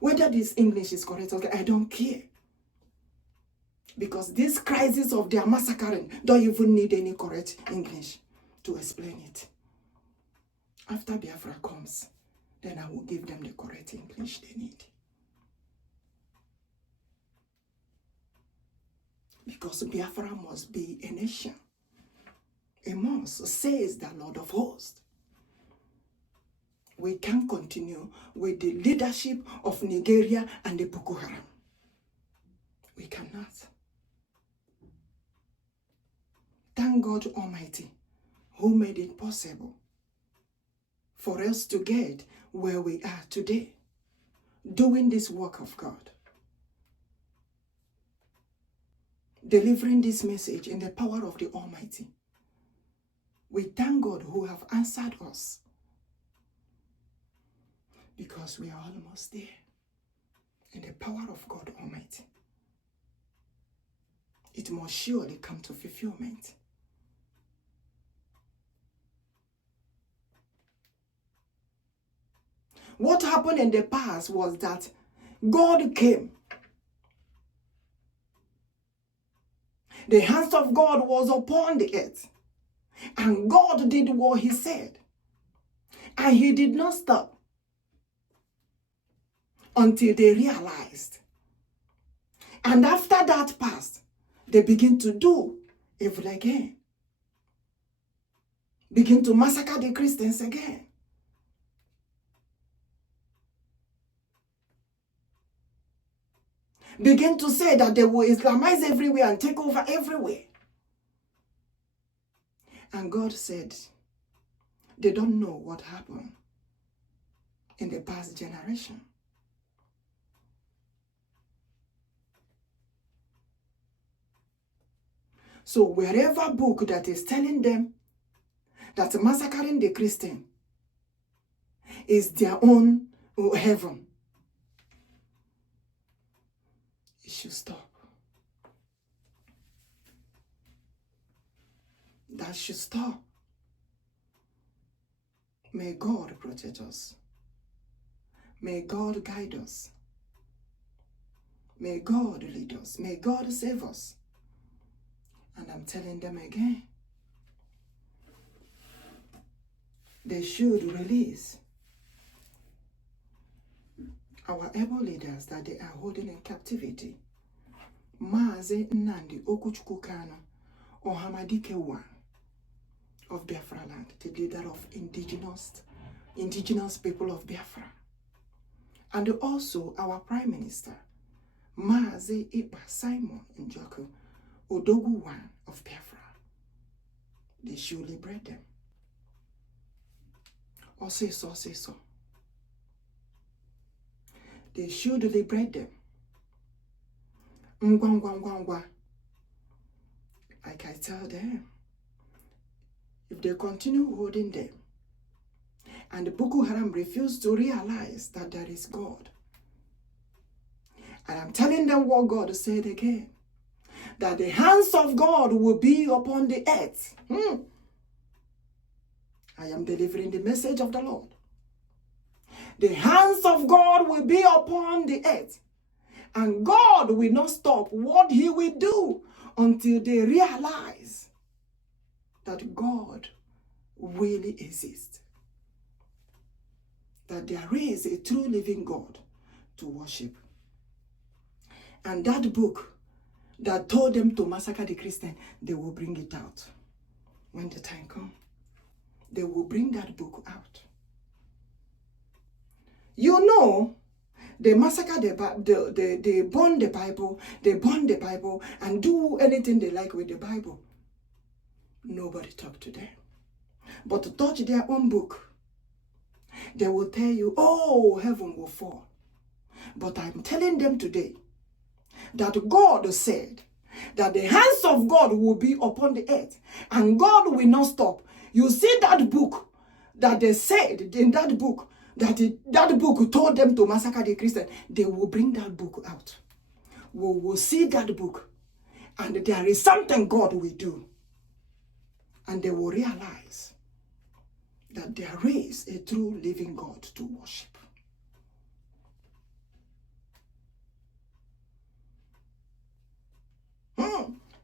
Whether this English is correct, okay, I don't care. Because this crisis of their massacring don't even need any correct English to explain it. After Biafra comes, then I will give them the correct English they need. Because Biafra must be a nation. A must, says the Lord of hosts. We can't continue with the leadership of Nigeria and the Boko Haram. We cannot. Thank God Almighty, who made it possible for us to get where we are today, doing this work of God, delivering this message in the power of the Almighty. We thank God who have answered us, because we are almost there in the power of God Almighty. It must surely come to fulfillment. What happened in the past was that God came. The hands of God was upon the earth. And God did what he said. And he did not stop until they realized. And after that passed, they begin to do evil again. Begin to massacre the Christians again. Begin to say that they will Islamize everywhere and take over everywhere. And God said, they don't know what happened in the past generation. So wherever book that is telling them that massacring the Christian is their own heaven, it should stop. That should stop. May God protect us. May God guide us. May God lead us. May God save us. And I'm telling them again, they should release our able leaders that they are holding in captivity. MAZI Nnamdi Chukwuokikeabiam, OHAMADIKE 1 of Biafra Land, the leader of indigenous people of Biafra. And also our Prime Minister, MAZI Simon NJOKU, ODOGWU 1 of Biafra. They should liberate them. Or say so. They should liberate them. Like I tell them, if they continue holding them, and the Boko Haram refuse to realize that there is God, and I'm telling them what God said again, that the hands of God will be upon the earth. I am delivering the message of the Lord. The hands of God will be upon the earth. And God will not stop what he will do until they realize that God really exists. That there is a true living God to worship. And that book that told them to massacre the Christian, they will bring it out. When the time comes, they will bring that book out. You know, they massacre they burn the Bible, and do anything they like with the Bible. Nobody talk to them. But to touch their own book, they will tell you, oh, heaven will fall. But I'm telling them today that God said that the hands of God will be upon the earth, and God will not stop. You see that book that they said in that book, that book told them to massacre the Christian, they will bring that book out. We will see that book, and there is something God will do. And they will realize that there is a true living God to worship.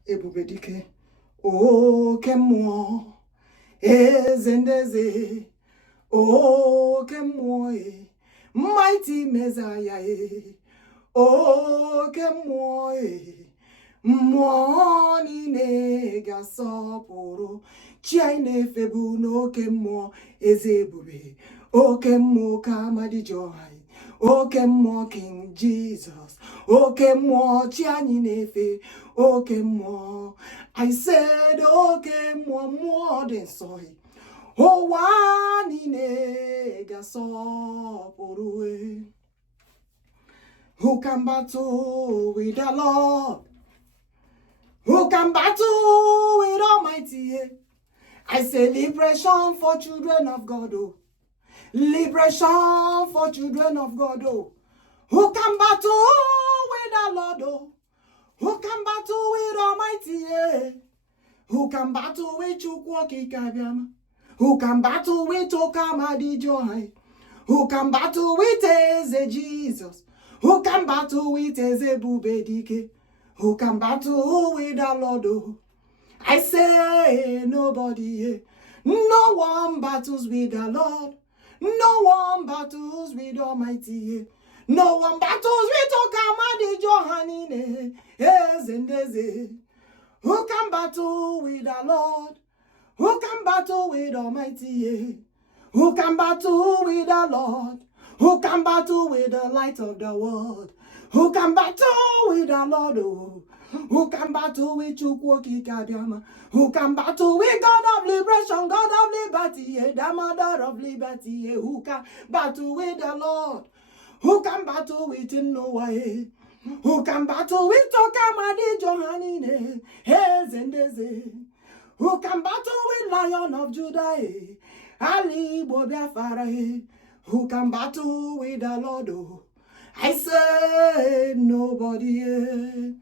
Ebubedike, oke mmụọ, eze ndeze, oke mmụọ, mighty Messiah, oke mmụọ, mmụọ niile ga-asọpụrụ chi anyị na-efe bụ n'oke mmụọ, eze ebube, oke mmụọ OHAMADIKE, oke mmụọ King Jesus, oke mmụọ chi anyị na-efe, oke mmụọ. I said oke mmụọ, mmụọ dị nsọ, ụwa niile ga-asọpụrụ. Who can battle with the Lord? Who can battle with Almighty? I say liberation for children of God, oh. Liberation for children of God, oh. Who can battle with the Lord, oh? Who can battle with Almighty? Who can battle with Chukwuokikeabiam? Who can battle with OHAMADIKE? Who can battle with Jesus? Who can battle with ebubedike? Who can battle with the Lord? Oh, I say nobody. No one battles with the Lord. No one battles with Almighty. No one battles with OHAMADIKE. Who can battle with the Lord? Who can battle with Almighty? Who can battle with the Lord? Who can battle with the light of the world? Who can battle with the Lord? Oh, who can battle with Chukwuokikeabiam? Who can battle with God of liberation, God of liberty, the mother of liberty? Who can battle with the Lord? Who can battle with Nneuwa? Who can battle with OHAMADIKE? Who can battle with Lion of Judah? Ali Biafra. Who can battle with the Lord? Oh, I say nobody.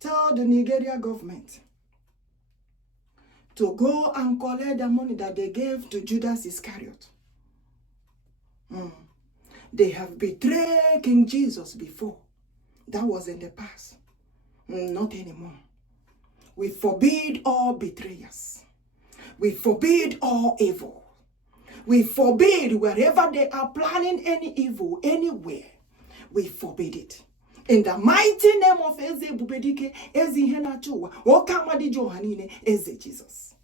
Tell the Nigeria government to go and collect the money that they gave to Judas Iscariot. They have betrayed King Jesus before. That was in the past. Not anymore. We forbid all betrayers. We forbid all evil. We forbid wherever they are planning any evil, anywhere. We forbid it. In the mighty name of ebubedike, OHAMADIKE, Jesus.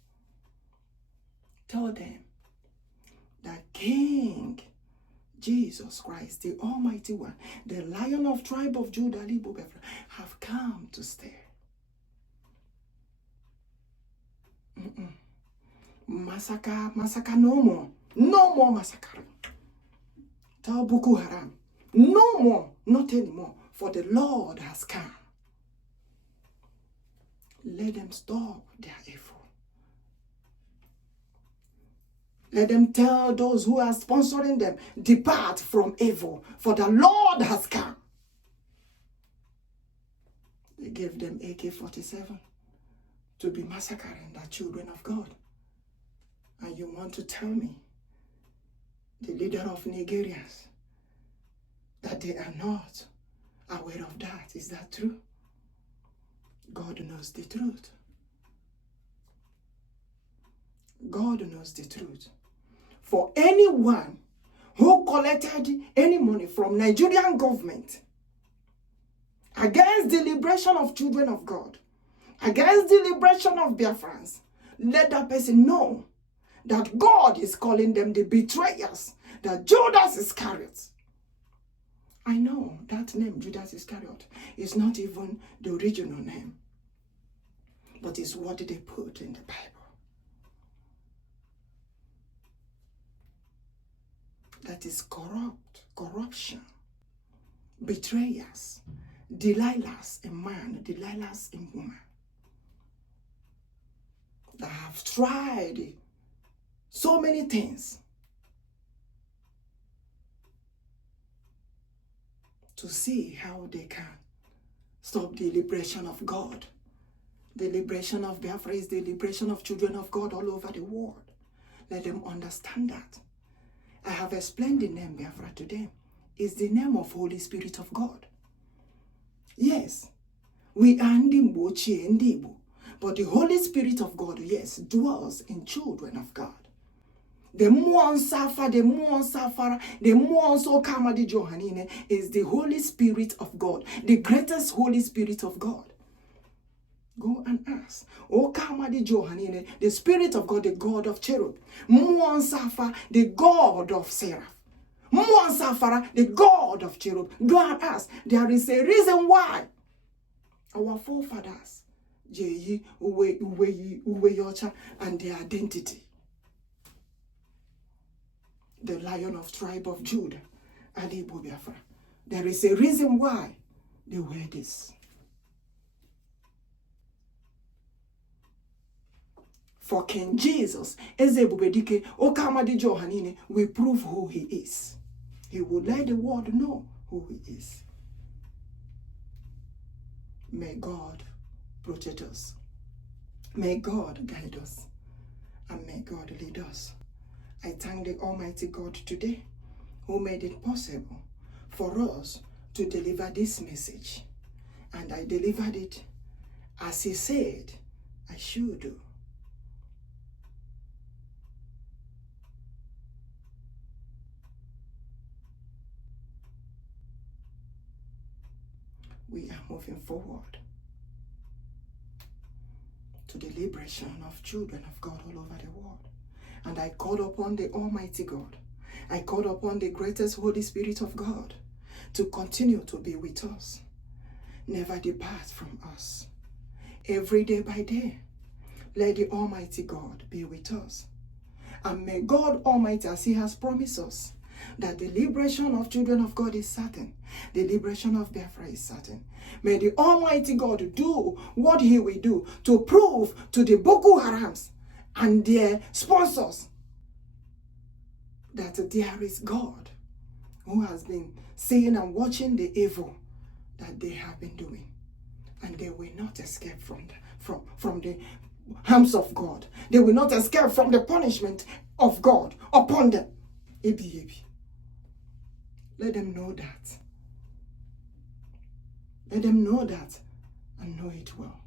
Tell them that King Jesus Christ, the Almighty One, the Lion of tribe of Judah, have come to stay. Massacre no more. No more massacre. Tell Boko Haram, no more, not anymore, for the Lord has come. Let them stop their evil. Let them tell those who are sponsoring them, depart from evil, for the Lord has come. They gave them AK-47 to be massacring the children of God. And you want to tell me, the leader of Nigerians, that they are not aware of that? Is that true? God knows the truth. God knows the truth. For anyone who collected any money from Nigerian government against the liberation of children of God, against the liberation of Biafrans, let that person know that God is calling them the betrayers, the Judas Iscariot. I know that name, Judas Iscariot, is not even the original name, but it's what they put in the Bible. That is corruption, betrayers, Delilahs in man, Delilahs in woman, that have tried so many things to see how they can stop the liberation of God. The liberation of Biafra is the liberation of children of God all over the world. Let them understand that. I have explained the name Biafra to them. It's the name of Holy Spirit of God. Yes, we are Igbo, but the Holy Spirit of God, yes, dwells in children of God. The more suffer, the more suffer, the more so OHAMADIKE is the Holy Spirit of God, the greatest Holy Spirit of God. Go and ask. OHAMADIKE, the Spirit of God, the God of cherub. Muansafara, the God of seraph. Muansafara, the God of cherub. Go and ask. There is a reason why our forefathers, Jeyi, Uwe, and their identity. The Lion of tribe of Judah, Igbo Biafra. There is a reason why they wear this. For King Jesus, ebubedike, OHAMADIKE, will prove who he is. He will let the world know who he is. May God protect us. May God guide us. And may God lead us. I thank the Almighty God today who made it possible for us to deliver this message. And I delivered it as he said I should do. We are moving forward to the liberation of children of God all over the world. And I called upon the Almighty God. I called upon the greatest Holy Spirit of God to continue to be with us. Never depart from us. Every day by day, let the Almighty God be with us. And may God Almighty, as he has promised us, that the liberation of children of God is certain. The liberation of Biafra is certain. May the Almighty God do what he will do to prove to the Boko Harams and their sponsors that there is God who has been seeing and watching the evil that they have been doing. And they will not escape from the hands of God. They will not escape from the punishment of God upon them. Let them know that. Let them know that and know it well.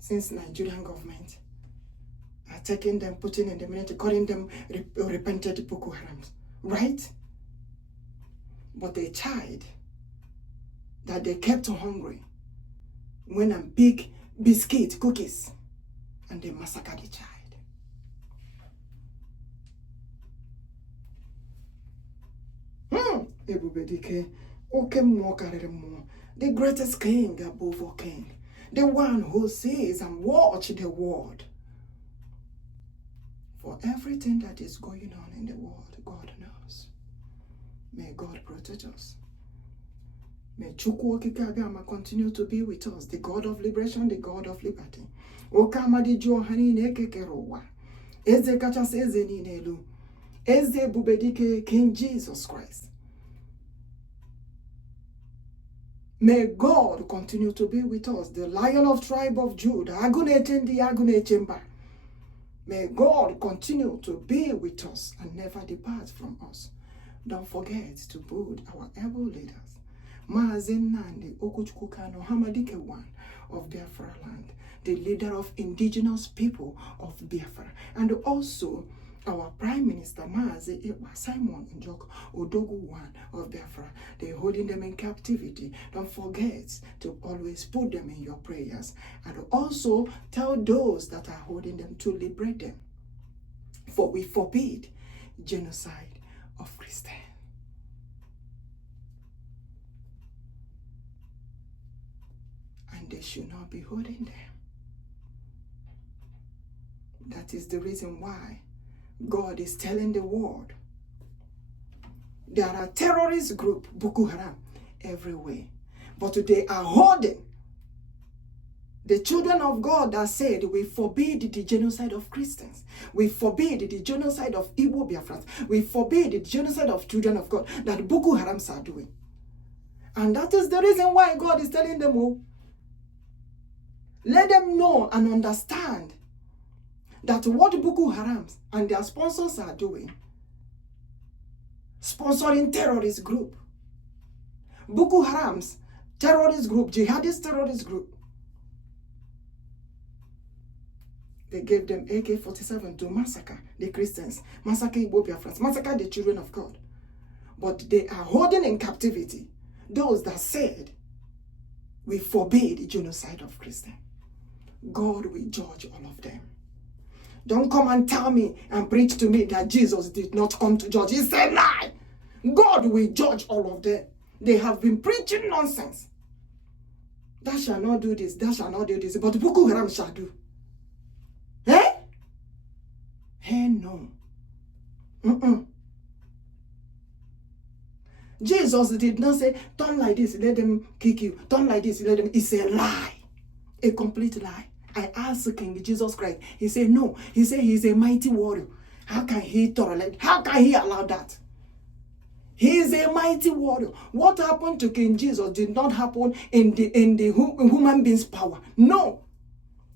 Since Nigerian government are taking them, putting in the minute, calling them repented Boko Harams, right? But a child that they kept hungry went and picked biscuit, cookies, and they massacred the child. Ebubedike, the greatest king above all king, the one who sees and watches the world. For everything that is going on in the world, God knows. May God protect us. May Chukwuokikeabiam continue to be with us, the God of liberation, the God of liberty. Eze kachasị eze niile elu, Eze ebubedike, King Jesus Christ. May God continue to be with us, the Lion of tribe of Judah. May God continue to be with us and never depart from us. Don't forget to build our able leaders. Mesn and the OHAMADIKE one of Biafra Land, the leader of indigenous people of Biafra, and also our Prime Minister MAZI Simon NJOKU ODOGWU one of Biafra. They're holding them in captivity. Don't forget to always put them in your prayers, and also tell those that are holding them to liberate them. For we forbid genocide of Christians. And they should not be holding them. That is the reason why God is telling the world there are terrorist groups, Boko Haram, everywhere. But they are holding the children of God that said we forbid the genocide of Christians. We forbid the genocide of Igbo Biafrans. We forbid the genocide of children of God that Boko Harams are doing. And that is the reason why God is telling them, oh, let them know and understand that what Boko Haram and their sponsors are doing, sponsoring terrorist group, Boko Haram's terrorist group, jihadist terrorist group, they gave them AK-47 to massacre the Christians, massacre Igbo Biafrans, massacre the children of God. But they are holding in captivity those that said, we forbade the genocide of Christians. God will judge all of them. Don't come and tell me and preach to me that Jesus did not come to judge. It's a lie. God will judge all of them. They have been preaching nonsense. Thou shall not do this, thou shall not do this, but Boko Haram shall do. Eh? Hey, no. Jesus did not say, turn like this, let them kick you. Turn like this, let them. It's a lie. A complete lie. I asked King Jesus Christ. He said, no. He said he's a mighty warrior. How can he tolerate? How can he allow that? He is a mighty warrior. What happened to King Jesus did not happen in the human being's power. No.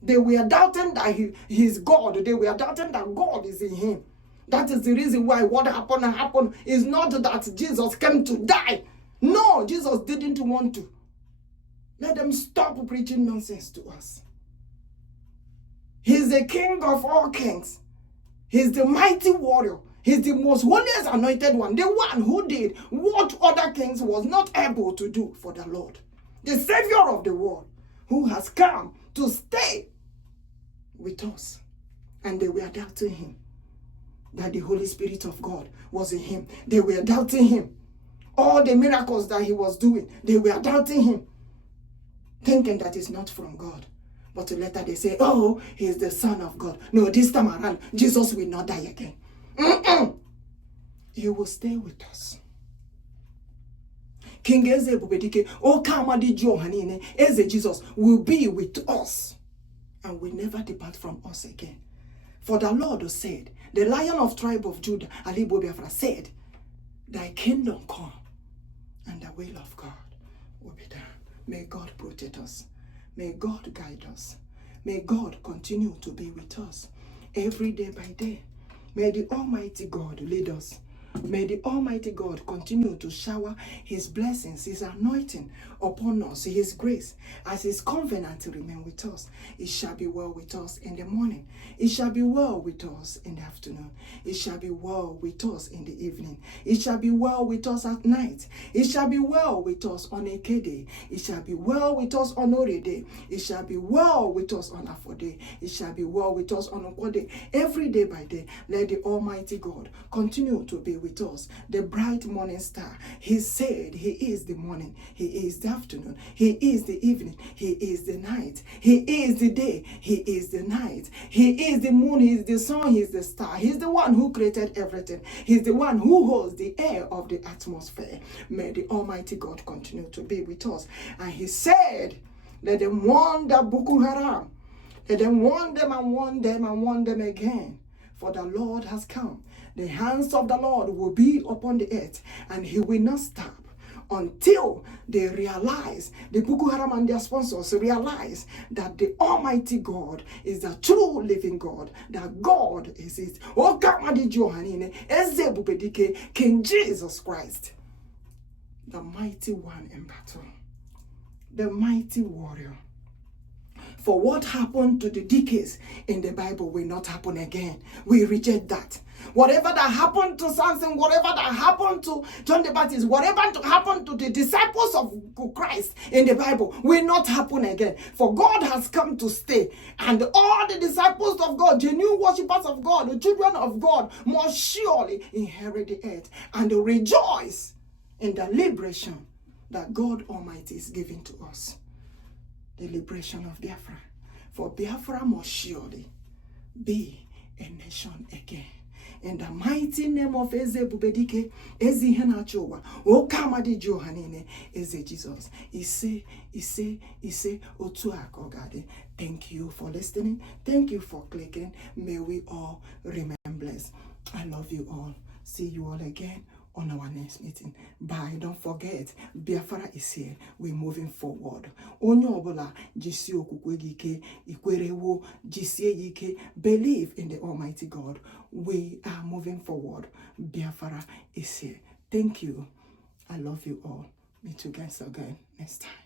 They were doubting that he is God. They were doubting that God is in him. That is the reason why what happened is not that Jesus came to die. No, Jesus didn't want to. Let them stop preaching nonsense to us. He's the King of all kings. He's the mighty warrior. He's the most holiest anointed one. The one who did what other kings was not able to do for the Lord. The Savior of the world, who has come to stay with us. And they were doubting him. That the Holy Spirit of God was in him. They were doubting him. All the miracles that he was doing, they were doubting him. Thinking that it's not from God. But later they say, oh, he's the Son of God. No, this time around, Jesus will not die again. You will stay with us. King Eze Ebubedike, OHAMADIKE, Eze Jesus will be with us. And will never depart from us again. For the Lord said, the Lion of tribe of Judah, Igbo Biafra, said, thy kingdom come, and the will of God will be done. May God protect us. May God guide us. May God continue to be with us every day by day. May the Almighty God lead us. May the Almighty God continue to shower his blessings, his anointing upon us, his grace, as his covenant remain with us. It shall be well with us in the morning. It shall be well with us in the afternoon. It shall be well with us in the evening. It shall be well with us at night. It shall be well with us on a K-day. It shall be well with us on Ore day. It shall be well with us on Afo day. It shall be well with us on Okwo day. Every day by day, let the Almighty God continue to be with us, the bright morning star. He said he is the morning, he is the afternoon, he is the evening, he is the night, he is the day, he is the night, he is the moon, he is the sun, he is the star. He's the one who created everything. He's the one who holds the air of the atmosphere. May the Almighty God continue to be with us. And he said, let them warn the Boko Haram. Let them warn them and warn them and warn them again. For the Lord has come. The hands of the Lord will be upon the earth, and he will not stop until they realize, the Boko Haram and their sponsors realize that the Almighty God is the true living God, that God is it. King Jesus Christ, the mighty one in battle, the mighty warrior. For what happened to the decades in the Bible will not happen again. We reject that. Whatever that happened to Samson, whatever that happened to John the Baptist, whatever happened to the disciples of Christ in the Bible will not happen again. For God has come to stay. And all the disciples of God, the new worshippers of God, the children of God, must surely inherit the earth and rejoice in the liberation that God Almighty is giving to us. The liberation of Biafra. For Biafra must surely be a nation again. In the mighty name of Eze Ebubedike, Eze Henachowa, OHAMADIKE, Eze Jesus. Ise, Otuakogade. Thank you for listening. Thank you for clicking. May we all remain blessed. I love you all. See you all again on our next meeting. Bye. Don't forget, Biafra is here. We're moving forward. Onye obola jisi okwukwe gị ike, ikwerewo jisie gị ike. Believe in the Almighty God. We are moving forward. Biafra is here. Thank you. I love you all. Meet you guys again next time.